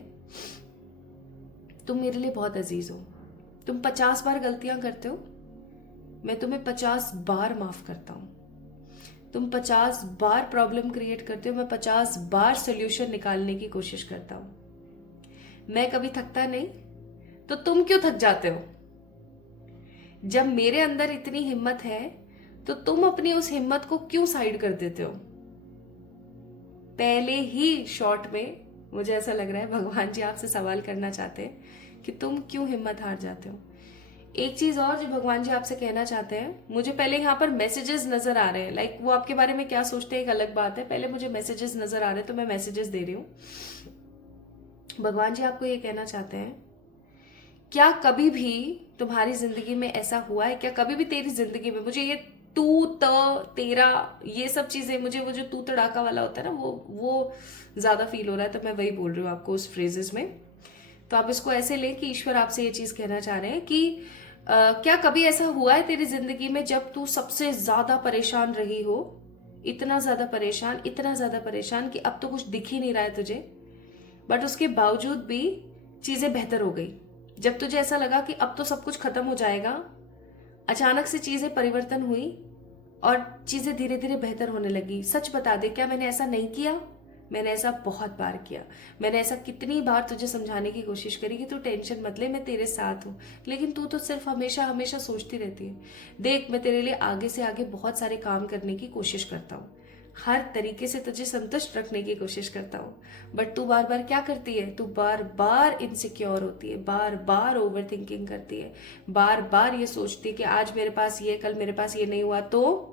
तुम मेरे लिए बहुत अजीज हो। तुम 50 बार गलतियां करते हो, मैं तुम्हें 50 बार माफ करता हूं। तुम 50 बार प्रॉब्लम क्रिएट करते हो, मैं 50 बार सोल्यूशन निकालने की कोशिश करता हूं। मैं कभी थकता नहीं, तो तुम क्यों थक जाते हो? जब मेरे अंदर इतनी हिम्मत है तो तुम अपनी उस हिम्मत को क्यों साइड कर देते हो? पहले ही शॉट में मुझे ऐसा लग रहा है भगवान जी आपसे सवाल करना चाहते हैं कि तुम क्यों हिम्मत हार जाते हो। एक चीज और जो भगवान जी आपसे कहना चाहते हैं, मुझे पहले यहाँ पर मैसेजेस नजर आ रहे हैं, लाइक वो आपके बारे में क्या सोचते हैं एक अलग बात है, पहले मुझे मैसेजेस नजर आ रहे हैं तो मैं मैसेजेस दे रही हूँ। भगवान जी आपको ये कहना चाहते हैं, क्या कभी भी तुम्हारी जिंदगी में ऐसा हुआ है, क्या कभी भी तेरी जिंदगी में, मुझे ये तू त तेरा ये सब चीजें, मुझे वो जो तू तड़ाका वाला होता है ना वो ज्यादा फील हो रहा है, तो मैं वही बोल रही हूँ आपको उस फ्रेजेस में। तो आप इसको ऐसे लें कि ईश्वर आपसे ये चीज कहना चाह रहे हैं कि क्या कभी ऐसा हुआ है तेरी जिंदगी में जब तू सबसे ज्यादा परेशान रही हो, इतना ज्यादा परेशान कि अब तो कुछ दिख ही नहीं रहा है तुझे, बट उसके बावजूद भी चीजें बेहतर हो गई। जब तुझे ऐसा लगा कि अब तो सब कुछ खत्म हो जाएगा, अचानक से चीजें परिवर्तन हुई और चीजें धीरे धीरे बेहतर होने लगी। सच बता दे, क्या मैंने ऐसा नहीं किया? मैंने ऐसा बहुत बार किया। मैंने ऐसा कितनी बार तुझे समझाने की कोशिश करी कि तू टेंशन मत ले, मैं तेरे साथ हूँ, लेकिन तू तो सिर्फ हमेशा हमेशा सोचती रहती है। देख, मैं तेरे लिए आगे से आगे बहुत सारे काम करने की कोशिश करता हूँ, हर तरीके से तुझे संतुष्ट रखने की कोशिश करता हूँ, बट तू बार बार क्या करती है? तू बार बार इनसिक्योर होती है, बार बार ओवर थिंकिंग करती है, बार बार ये सोचती है कि आज मेरे पास ये, कल मेरे पास ये नहीं हुआ तो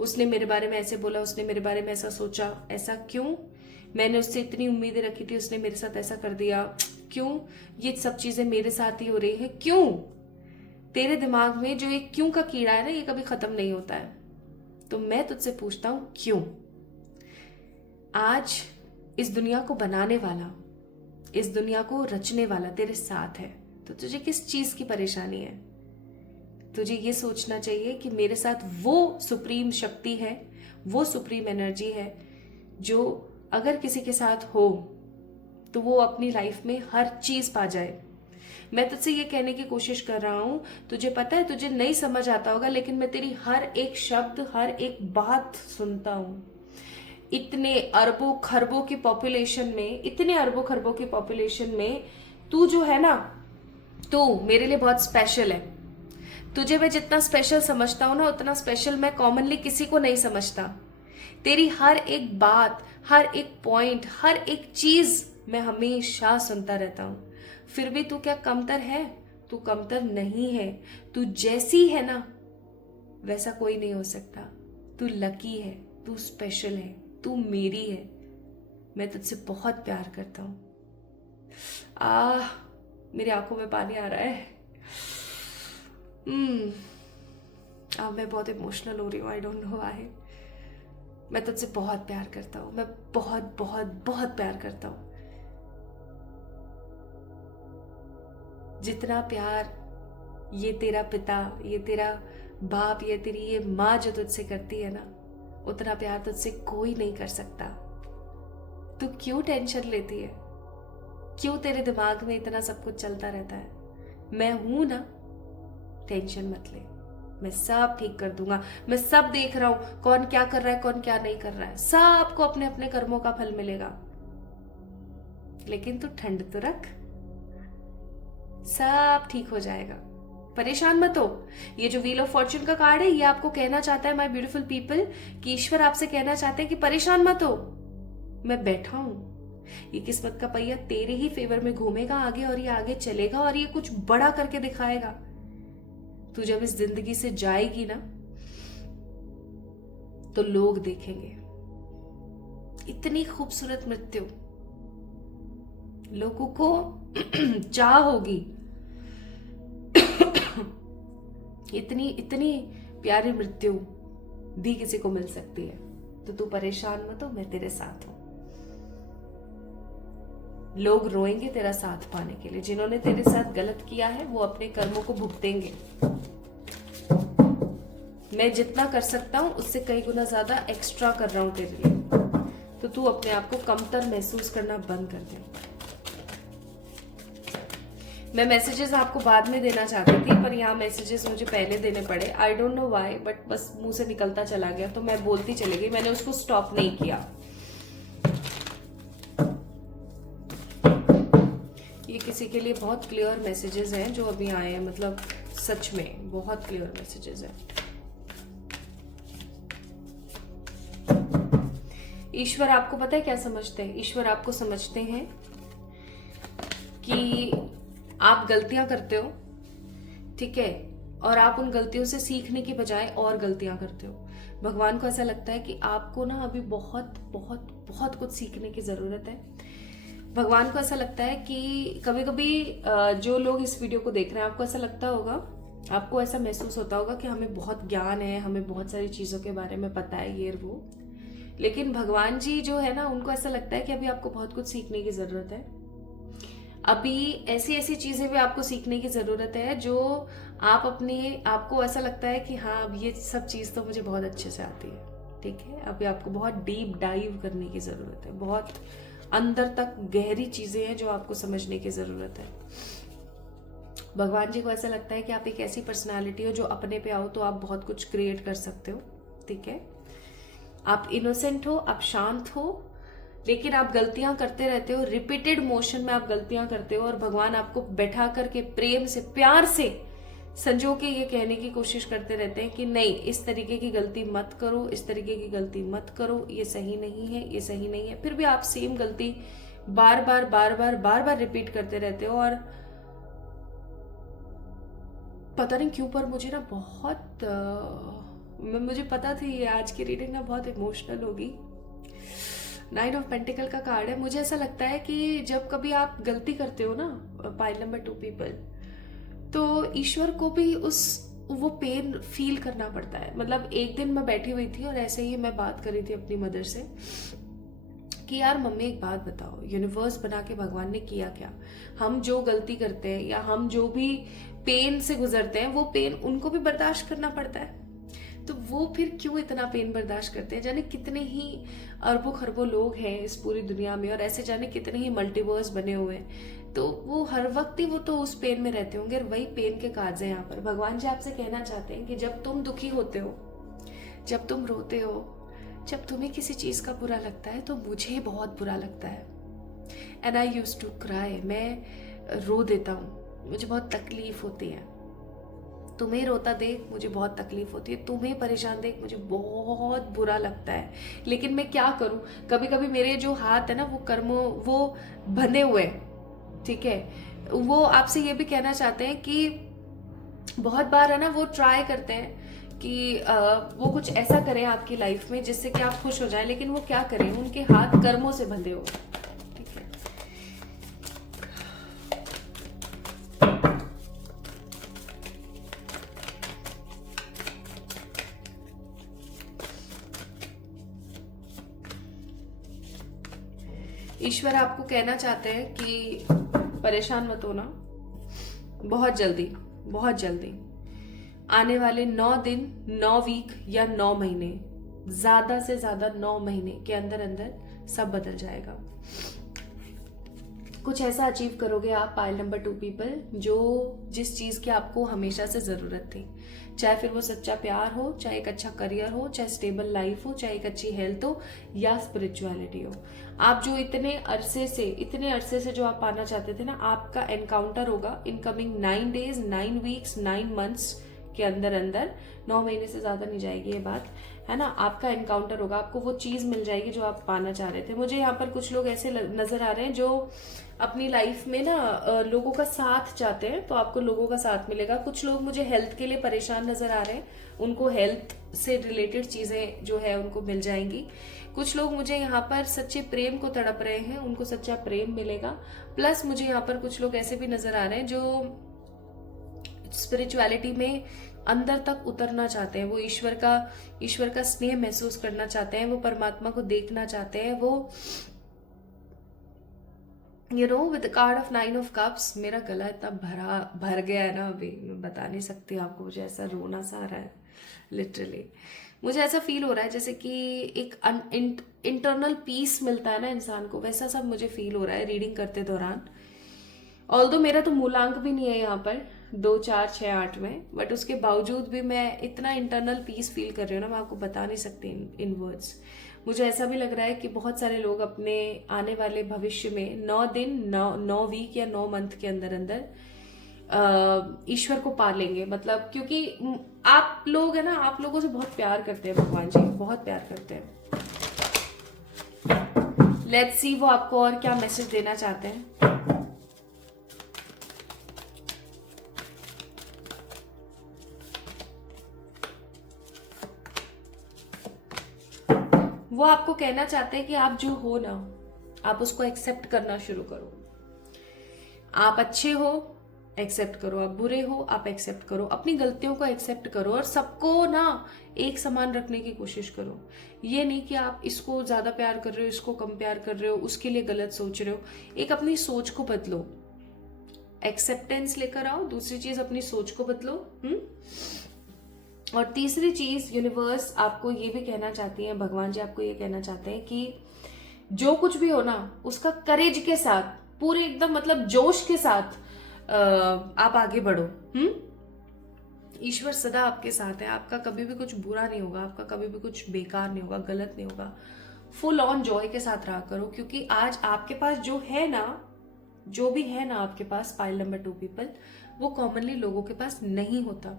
उसने मेरे बारे में ऐसे बोला, उसने मेरे बारे में ऐसा सोचा, ऐसा क्यों? मैंने उससे इतनी उम्मीदें रखी थी, उसने मेरे साथ ऐसा कर दिया, क्यों ये सब चीजें मेरे साथ ही हो रही है, क्यों? तेरे दिमाग में जो एक क्यों का कीड़ा है ना, ये कभी खत्म नहीं होता है। तो मैं तुझसे पूछता हूं, क्यों? आज इस दुनिया को बनाने वाला, इस दुनिया को रचने वाला तेरे साथ है, तो तुझे किस चीज की परेशानी है? तुझे ये सोचना चाहिए कि मेरे साथ वो सुप्रीम शक्ति है, वो सुप्रीम एनर्जी है, जो अगर किसी के साथ हो तो वो अपनी लाइफ में हर चीज पा जाए। मैं तुझसे ये कहने की कोशिश कर रहा हूं, तुझे पता है तुझे नहीं समझ आता होगा, लेकिन मैं तेरी हर एक शब्द, हर एक बात सुनता हूं। इतने अरबों खरबों की पॉपुलेशन में, इतने अरबों खरबों की पॉपुलेशन में तू जो है ना, तू मेरे लिए बहुत स्पेशल है। तुझे मैं जितना स्पेशल समझता हूं ना, उतना स्पेशल मैं कॉमनली किसी को नहीं समझता। तेरी हर एक बात, हर एक पॉइंट, हर एक चीज मैं हमेशा सुनता रहता हूं। फिर भी तू क्या कमतर है? तू कमतर नहीं है। तू जैसी है ना, वैसा कोई नहीं हो सकता। तू लकी है, तू स्पेशल है, तू मेरी है। मैं तुझसे बहुत प्यार करता हूं। मेरी आंखों में पानी आ रहा है। अब मैं बहुत इमोशनल हो रही हूँ, आई डोंट नो व्हाई। मैं तुझसे बहुत प्यार करता हूँ, मैं बहुत बहुत बहुत प्यार करता हूँ। जितना प्यार ये तेरा पिता, ये तेरा बाप, ये तेरी ये माँ जो तुझसे करती है ना, उतना प्यार तुझसे कोई नहीं कर सकता। तू क्यों टेंशन लेती है? क्यों तेरे दिमाग में इतना सब कुछ चलता रहता है? मैं हूं ना, टेंशन मत ले, मैं सब ठीक कर दूंगा। मैं सब देख रहा हूं, कौन क्या कर रहा है, कौन क्या नहीं कर रहा है। सबको अपने अपने कर्मों का फल मिलेगा। लेकिन तू ठंड तो रख, सब ठीक हो जाएगा। परेशान मत हो। ये जो व्हील ऑफ फॉर्च्यून का कार्ड है, ये आपको कहना चाहता है, माय ब्यूटीफुल पीपल, कि ईश्वर आपसे कहना चाहते हैं कि परेशान मत हो, मैं बैठा हूं। ये किस्मत का पहिया तेरे ही फेवर में घूमेगा आगे, और ये आगे चलेगा, और ये कुछ बड़ा करके दिखाएगा। तू जब इस जिंदगी से जाएगी ना, तो लोग देखेंगे इतनी खूबसूरत मृत्यु, लोगों को चाह होगी, इतनी इतनी प्यारी मृत्यु भी किसी को मिल सकती है। तो तू परेशान मत हो, मैं तेरे साथ हूं। लोग रोएंगे तेरा साथ पाने के लिए। जिन्होंने तेरे साथ गलत किया है, वो अपने कर्मों को भुगतेंगे। मैं जितना कर सकता हूं, उससे कई गुना ज्यादा एक्स्ट्रा कर रहा हूं तेरे लिए। तो तू अपने आप को कमतर महसूस करना बंद कर दे। मैं मैसेजेस आपको बाद में देना चाहती थी, पर यहाँ मैसेजेस मुझे पहले देने पड़े। I don't know why, but बस मुंह से निकलता चला गया, तो मैं बोलती चली गई, मैंने उसको स्टॉप नहीं किया। ये किसी के लिए बहुत क्लियर मैसेजेस हैं जो अभी आए हैं, मतलब सच में बहुत क्लियर मैसेजेस हैं। ईश्वर आपको पता है क्या समझते हैं? ईश्वर आपको समझते हैं कि आप गलतियां करते हो, ठीक है, और आप उन गलतियों से सीखने की बजाय और गलतियां करते हो। भगवान को ऐसा लगता है कि आपको ना अभी बहुत बहुत बहुत कुछ सीखने की जरूरत है। भगवान को ऐसा लगता है कि कभी कभी जो लोग इस वीडियो को देख रहे हैं, आपको ऐसा लगता होगा, आपको ऐसा महसूस होता होगा कि हमें बहुत ज्ञान है, हमें बहुत सारी चीजों के बारे में पता है, ये वो। लेकिन भगवान जी जो है ना, उनको ऐसा लगता है कि अभी आपको बहुत कुछ सीखने की जरूरत है। अभी ऐसी ऐसी चीजें भी आपको सीखने की जरूरत है जो आप अपने आपको ऐसा लगता है कि हाँ, अब ये सब चीज तो मुझे बहुत अच्छे से आती है, ठीक है। अभी आपको बहुत डीप डाइव करने की जरूरत है, बहुत अंदर तक गहरी चीजें हैं जो आपको समझने की जरूरत है। भगवान जी को ऐसा लगता है कि आप एक ऐसी पर्सनालिटी हो जो अपने पे आओ तो आप बहुत कुछ क्रिएट कर सकते हो, ठीक है। आप इनोसेंट हो, आप शांत हो, लेकिन आप गलतियां करते रहते हो, रिपीटेड मोशन में आप गलतियां करते हो, और भगवान आपको बैठा करके प्रेम से, प्यार से संजो के ये कहने की कोशिश करते रहते हैं कि नहीं, इस तरीके की गलती मत करो, इस तरीके की गलती मत करो, ये सही नहीं है, ये सही नहीं है। फिर भी आप सेम गलती बार बार बार बार बार बार रिपीट करते रहते हो। और पता नहीं क्यों, पर मुझे ना बहुत मुझे पता थी ये आज की रीडिंग ना बहुत इमोशनल होगी। नाइन ऑफ पेंटिकल का कार्ड है। मुझे ऐसा लगता है कि जब कभी आप गलती करते हो ना, पाइल नंबर 2 पीपल, तो ईश्वर को भी वो पेन फील करना पड़ता है। मतलब एक दिन मैं बैठी हुई थी और ऐसे ही मैं बात कर रही थी अपनी मदर से कि यार मम्मी एक बात बताओ, यूनिवर्स बना के भगवान ने किया क्या? हम जो गलती करते हैं या हम जो भी पेन से गुजरते हैं, वो पेन उनको भी बर्दाश्त करना पड़ता है। तो वो फिर क्यों इतना पेन बर्दाश्त करते हैं? जाने कितने ही अरबों खरबों लोग हैं इस पूरी दुनिया में, और ऐसे जाने कितने ही मल्टीवर्स बने हुए हैं। तो वो हर वक्त ही वो तो उस पेन में रहते होंगे, और वही पेन के काज है यहाँ पर। भगवान जी आपसे कहना चाहते हैं कि जब तुम दुखी होते हो, जब तुम रोते हो, जब तुम्हें किसी चीज का बुरा लगता है, तो मुझे बहुत बुरा लगता है। And I use to cry, मैं रो देता हूँ, मुझे बहुत तकलीफ होती है। तुम्हें रोता देख मुझे बहुत तकलीफ होती है, तुम्हें परेशान देख मुझे बहुत बुरा लगता है। लेकिन मैं क्या करूं, कभी कभी मेरे जो हाथ है ना वो कर्मों वो बंधे हुए, ठीक है। वो आपसे ये भी कहना चाहते हैं कि बहुत बार है ना वो ट्राई करते हैं कि वो कुछ ऐसा करें आपकी लाइफ में जिससे कि आप खुश हो जाएं, लेकिन वो क्या करें, उनके हाथ कर्मों से बंधे हुए, ठीक है। ईश्वर आपको कहना चाहते हैं कि परेशान मत होना, बहुत जल्दी, बहुत जल्दी आने वाले 9 दिन, 9 वीक या 9 महीने, ज्यादा से ज्यादा 9 महीने के अंदर अंदर सब बदल जाएगा। कुछ ऐसा अचीव करोगे आप, पाइल नंबर 2 पीपल, जो जिस चीज की आपको हमेशा से जरूरत थी। चाहे फिर वो सच्चा प्यार हो, चाहे एक अच्छा करियर हो, चाहे स्टेबल लाइफ हो, चाहे एक अच्छी हेल्थ हो, या स्पिरिचुअलिटी हो। आप जो इतने अरसे से जो आप पाना चाहते थे ना, आपका एनकाउंटर होगा in coming 9 days, 9 weeks, 9 months के अंदर अंदर। 9 महीने से ज्यादा नहीं जाएगी ये बात, है ना। आपका एनकाउंटर होगा, आपको वो चीज मिल जाएगी जो आप पाना चाह रहे थे। मुझे यहाँ पर कुछ लोग ऐसे नजर आ रहे हैं जो अपनी लाइफ में ना लोगों का साथ चाहते हैं, तो आपको लोगों का साथ मिलेगा। कुछ लोग मुझे हेल्थ के लिए परेशान नजर आ रहे हैं, उनको हेल्थ से रिलेटेड चीजें जो है उनको मिल जाएंगी। कुछ लोग मुझे यहाँ पर सच्चे प्रेम को तड़प रहे हैं, उनको सच्चा प्रेम मिलेगा। प्लस मुझे यहाँ पर कुछ लोग ऐसे भी नजर आ रहे हैं जो स्पिरिचुअलिटी में अंदर तक उतरना चाहते हैं, वो ईश्वर का स्नेह महसूस करना चाहते हैं, वो परमात्मा को देखना चाहते हैं। वो with card of 9 of cups, मेरा गला इतना भर गया है ना, अभी मैं बता नहीं सकती आपको, मुझे ऐसा रोना सा आ रहा है लिटरली। मुझे ऐसा फील हो रहा है जैसे कि एक इंटरनल पीस मिलता है ना इंसान को, वैसा सब मुझे फील हो रहा है रीडिंग करते दौरान। ऑल्दो मेरा तो मूलांक भी नहीं है यहाँ पर 2, 4, 6, 8 में, बट उसके बावजूद भी मैं इतना इंटरनल पीस फील कर रही हूँ ना, मैं आपको बता नहीं सकती इन वर्ड्स। मुझे ऐसा भी लग रहा है कि बहुत सारे लोग अपने आने वाले भविष्य में 9 दिन, 9 वीक या 9 मंथ के अंदर अंदर ईश्वर को पा लेंगे। मतलब क्योंकि आप लोग है ना, आप लोगों से बहुत प्यार करते हैं भगवान जी, बहुत प्यार करते हैं। लेट्स सी वो आपको और क्या मैसेज देना चाहते हैं। वो आपको कहना चाहते हैं कि आप जो हो ना, आप उसको एक्सेप्ट करना शुरू करो। आप अच्छे हो, एक्सेप्ट करो। आप बुरे हो, आप एक्सेप्ट करो। अपनी गलतियों को एक्सेप्ट करो और सबको ना एक समान रखने की कोशिश करो। ये नहीं कि आप इसको ज्यादा प्यार कर रहे हो, इसको कम प्यार कर रहे हो, उसके लिए गलत सोच रहे हो। एक अपनी सोच को बदलो, एक्सेप्टेंस लेकर आओ। दूसरी चीज, अपनी सोच को बदलो। और तीसरी चीज, यूनिवर्स आपको ये भी कहना चाहती है, भगवान जी आपको ये कहना चाहते हैं कि जो कुछ भी हो ना, उसका करेज के साथ, पूरे एकदम मतलब जोश के साथ आप आगे बढ़ो। ईश्वर सदा आपके साथ है, आपका कभी भी कुछ बुरा नहीं होगा, आपका कभी भी कुछ बेकार नहीं होगा, गलत नहीं होगा। फुल ऑन जॉय के साथ रहा करो, क्योंकि आज आपके पास जो है ना, जो भी है ना आपके पास, पाइल नंबर 2 पीपल, वो कॉमनली लोगों के पास नहीं होता।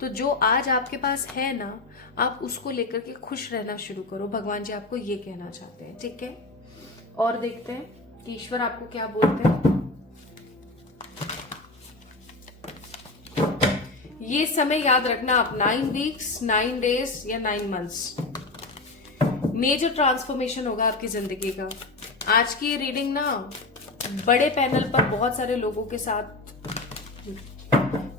तो जो आज आपके पास है ना, आप उसको लेकर के खुश रहना शुरू करो। भगवान जी आपको ये कहना चाहते हैं, ठीक है। और देखते हैं कि ईश्वर आपको क्या बोलते हैं। ये समय याद रखना आप, 9 वीक्स, 9 डेज या 9 मंथ्स। मेजर ट्रांसफॉर्मेशन होगा आपकी जिंदगी का। आज की रीडिंग ना बड़े पैनल पर बहुत सारे लोगों के साथ,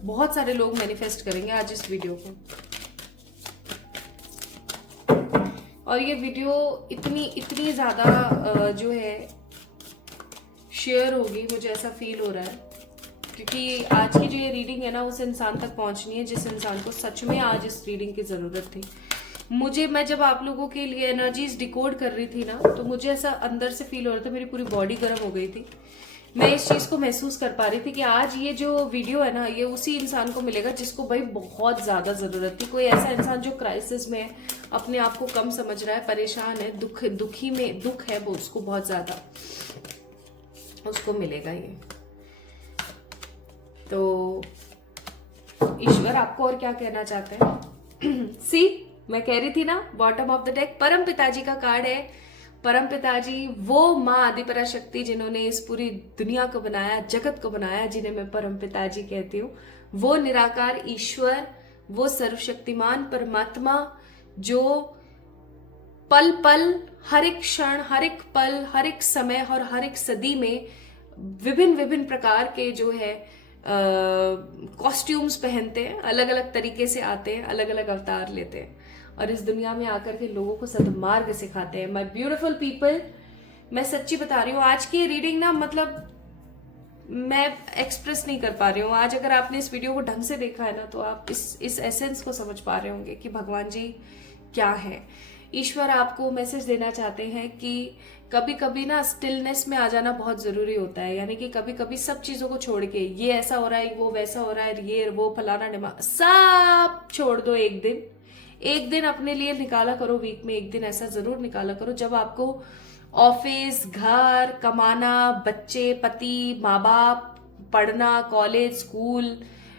बहुत सारे लोग मैनिफेस्ट करेंगे आज इस वीडियो को। और ये वीडियो इतनी ज्यादा जो है शेयर होगी, मुझे ऐसा फील हो रहा है, क्योंकि आज की जो ये रीडिंग है ना उस इंसान तक पहुंचनी है जिस इंसान को सच में आज इस रीडिंग की जरूरत थी। मैं जब आप लोगों के लिए एनर्जीज डिकोड कर रही थी ना, तो मुझे ऐसा अंदर से फील हो रहा था, मेरी पूरी बॉडी गर्म हो गई थी। मैं इस चीज को महसूस कर पा रही थी कि आज ये जो वीडियो है ना, ये उसी इंसान को मिलेगा जिसको भाई बहुत ज्यादा जरूरत थी। कोई ऐसा इंसान जो क्राइसिस में है, अपने आप को कम समझ रहा है, परेशान है, दुख है वो, उसको बहुत ज्यादा, उसको मिलेगा ये। तो ईश्वर आपको और क्या कहना चाहते हैं? सी मैं कह रही थी ना, बॉटम ऑफ द डेक परम पिताजी का कार्ड है। परम पिताजी वो माँ आदि पराशक्ति जिन्होंने इस पूरी दुनिया को बनाया, जगत को बनाया, जिन्हें मैं परम पिताजी कहती हूँ। वो निराकार ईश्वर, वो सर्वशक्तिमान परमात्मा जो पल पल, हर एक क्षण, हर एक पल, हर एक समय और हर एक सदी में विभिन्न प्रकार के जो है कॉस्ट्यूम्स पहनते हैं, अलग अलग तरीके से आते हैं, अलग अलग अवतार लेते हैं और इस दुनिया में आकर के लोगों को सद्मार्ग सिखाते हैं। माय ब्यूटीफुल पीपल, मैं सच्ची बता रही हूँ, आज की रीडिंग ना मतलब मैं एक्सप्रेस नहीं कर पा रही हूँ। आज अगर आपने इस वीडियो को ढंग से देखा है ना, तो आप इस एसेंस को समझ पा रहे होंगे कि भगवान जी क्या है। ईश्वर आपको मैसेज देना चाहते हैं कि कभी कभी ना स्टिलनेस में आ जाना बहुत जरूरी होता है। यानी कि कभी कभी सब चीजों को छोड़ के, ये ऐसा हो रहा है, वो वैसा हो रहा है, ये वो फलाना डिमा, सब छोड़ दो। एक दिन अपने लिए निकाला करो, वीक में एक दिन ऐसा जरूर निकाला करो जब आपको ऑफिस, घर, कमाना, बच्चे, पति, माँ बाप, पढ़ना, कॉलेज, स्कूल,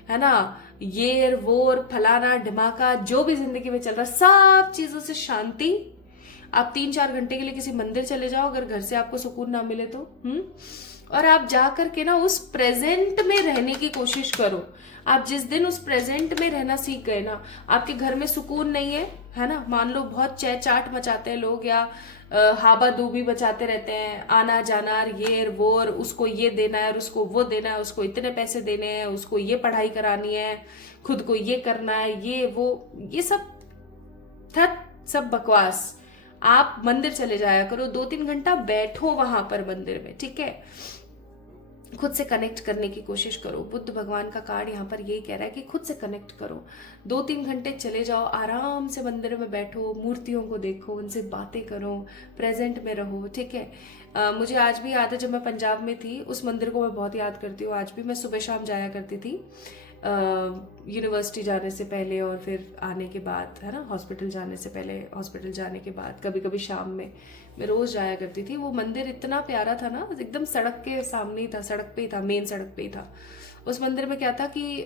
है ना, ये वो फलाना ढिमाका, जो भी जिंदगी में चल रहा है, सब चीजों से शांति। आप 3-4 घंटे के लिए किसी मंदिर चले जाओ, अगर घर से आपको सुकून ना मिले तो, और आप जा करके ना उस प्रेजेंट में रहने की कोशिश करो। आप जिस दिन उस प्रेजेंट में रहना सीख गए ना, आपके घर में सुकून नहीं है ना, मान लो बहुत चहचाट मचाते हैं लोग, या हाबा दूबी बचाते रहते हैं, आना जाना, ये वो, उसको ये देना है, उसको वो देना है, उसको इतने पैसे देने हैं, उसको ये पढ़ाई करानी है, खुद को ये करना है, ये वो, ये सब बकवास। आप मंदिर चले जाया करो, 2-3 घंटा बैठो वहां पर मंदिर में, ठीक है, खुद से कनेक्ट करने की कोशिश करो। बुद्ध भगवान का कार्ड यहाँ पर यही कह रहा है कि खुद से कनेक्ट करो। 2-3 घंटे चले जाओ, आराम से मंदिर में बैठो, मूर्तियों को देखो, उनसे बातें करो, प्रेजेंट में रहो, ठीक है। मुझे आज भी याद है, जब मैं पंजाब में थी, उस मंदिर को मैं बहुत याद करती हूँ आज भी। मैं सुबह शाम जाया करती थी, यूनिवर्सिटी जाने से पहले और फिर आने के बाद, है ना, हॉस्पिटल जाने से पहले, हॉस्पिटल जाने के बाद, कभी कभी शाम में, मैं रोज जाया करती थी। वो मंदिर इतना प्यारा था ना, एकदम सड़क के सामने ही था, सड़क पे ही था, मेन सड़क पे ही था। उस मंदिर में क्या था कि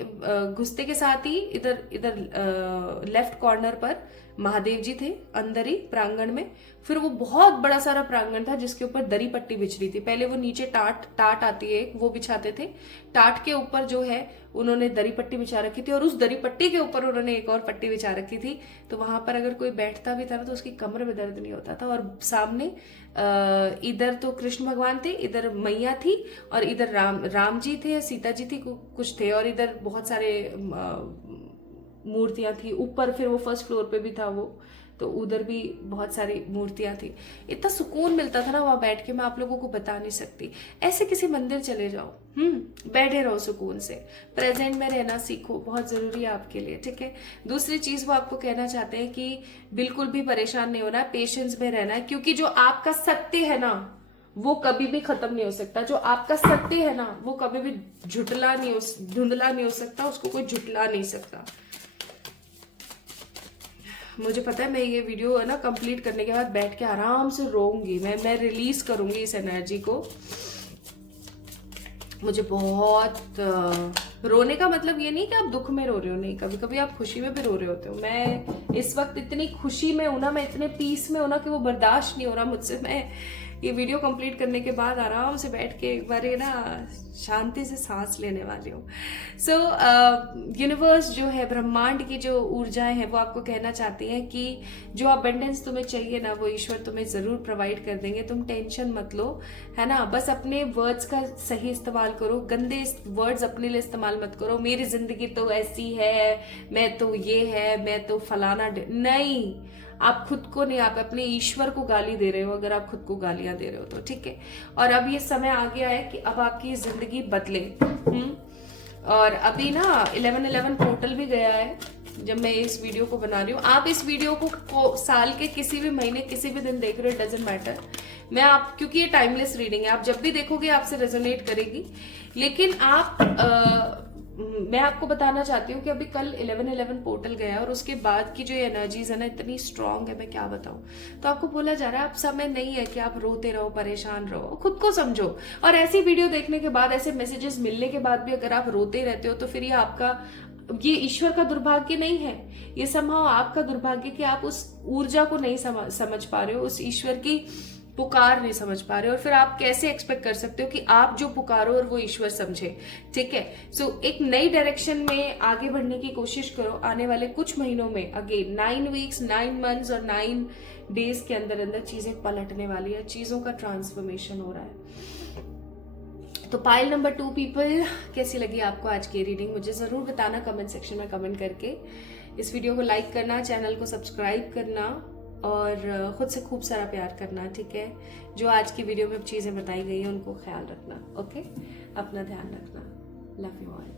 घुसते के साथ ही इधर लेफ्ट कॉर्नर पर महादेव जी थे, अंदर ही प्रांगण में। फिर वो बहुत बड़ा सारा प्रांगण था जिसके ऊपर दरी पट्टी बिछ रही थी। पहले वो नीचे टाट आती है, वो बिछाते थे, टाट के ऊपर जो है उन्होंने दरी पट्टी बिछा रखी थी, और उस दरी पट्टी के ऊपर उन्होंने एक और पट्टी बिछा रखी थी। तो वहां पर अगर कोई बैठता भी था ना, तो उसकी कमर में दर्द नहीं होता था। और सामने इधर तो कृष्ण भगवान थे, इधर मैया थी, और इधर राम जी थे, सीता जी थी, कुछ थे, और इधर बहुत सारे मूर्तियां थी। ऊपर फिर वो फर्स्ट फ्लोर पे भी था वो, तो उधर भी बहुत सारी मूर्तियां थी। इतना सुकून मिलता था ना वहां बैठ के, मैं आप लोगों को बता नहीं सकती। ऐसे किसी मंदिर चले जाओ, बैठे रहो सुकून से, प्रेजेंट में रहना सीखो, बहुत जरूरी है आपके लिए, ठीक है। दूसरी चीज वो आपको कहना चाहते हैं कि बिल्कुल भी परेशान नहीं होना है, पेशेंस में रहना है, क्योंकि जो आपका सत्य है ना, वो कभी भी खत्म नहीं हो सकता। जो आपका सत्य है ना, वो कभी भी धुंधला नहीं हो सकता, उसको कोई झुटला नहीं सकता। मुझे पता है, मैं ये वीडियो है ना कंप्लीट करने के बाद बैठ के आराम से रोऊंगी, मैं रिलीज करूंगी इस एनर्जी को। मुझे बहुत रोने का मतलब ये नहीं कि आप दुख में रो रहे हो, नहीं, कभी कभी आप खुशी में भी रो रहे होते हो। मैं इस वक्त इतनी खुशी में हूं ना, मैं इतने पीस में हूं ना कि वो बर्दाश्त नहीं हो रहा मुझसे। मैं ये वीडियो कंप्लीट करने के बाद आराम से बैठ के एक बार ये ना शांति से सांस लेने वाली हूँ। सो यूनिवर्स जो है, ब्रह्मांड की जो ऊर्जाएं हैं वो आपको कहना चाहती हैं कि जो अबंडेंस तुम्हें चाहिए ना वो ईश्वर तुम्हें जरूर प्रोवाइड कर देंगे। तुम टेंशन मत लो, है ना। बस अपने वर्ड्स का सही इस्तेमाल करो, गंदे वर्ड्स अपने लिए इस्तेमाल मत करो। मेरी जिंदगी तो ऐसी है, मैं तो ये है, मैं तो फलाना नहीं। आप खुद को नहीं, आप अपने ईश्वर को गाली दे रहे हो अगर आप खुद को गालियां दे रहे हो तो, ठीक है। और अब ये समय आ गया है कि अब आपकी जिंदगी बदले। और अभी ना 11/11 पोर्टल भी गया है जब मैं इस वीडियो को बना रही हूँ। आप इस वीडियो को साल के किसी भी महीने किसी भी दिन देख रहे हो, डजेंट मैटर। मैं आप, क्योंकि ये टाइमलेस रीडिंग है, आप जब भी देखोगे आपसे रेजोनेट करेगी। लेकिन आप मैं आपको बताना चाहती हूँ कि अभी कल 11/11 पोर्टल गया और उसके बाद की जो एनर्जीज है ना इतनी स्ट्रांग है, मैं क्या बताऊं। तो आपको बोला जा रहा है अब समय नहीं है कि आप रोते रहो, परेशान रहो, खुद को समझो। और ऐसी वीडियो देखने के बाद, ऐसे मैसेजेस मिलने के बाद भी अगर आप रोते रहते हो तो फिर ये ईश्वर का दुर्भाग्य नहीं है, ये संभव आपका दुर्भाग्य कि आप उस ऊर्जा को नहीं समझ पा रहे हो, उस ईश्वर की पुकार नहीं समझ पा रहे हो। और फिर आप कैसे एक्सपेक्ट कर सकते हो कि आप जो पुकारो और वो ईश्वर समझे, ठीक है। सो एक नई डायरेक्शन में आगे बढ़ने की कोशिश करो। आने वाले कुछ महीनों में, अगेन 9 वीक्स, 9 मंथ्स और 9 डेज के अंदर अंदर चीजें पलटने वाली है, चीजों का ट्रांसफॉर्मेशन हो रहा है। तो पाइल नंबर 2 पीपल, कैसी लगी आपको आज की रीडिंग मुझे जरूर बताना कमेंट सेक्शन में कमेंट करके। इस वीडियो को लाइक करना, चैनल को सब्सक्राइब करना और खुद से खूब सारा प्यार करना, ठीक है। जो आज की वीडियो में चीजें बताई गई हैं उनको ख्याल रखना, ओके। अपना ध्यान रखना। Love you all.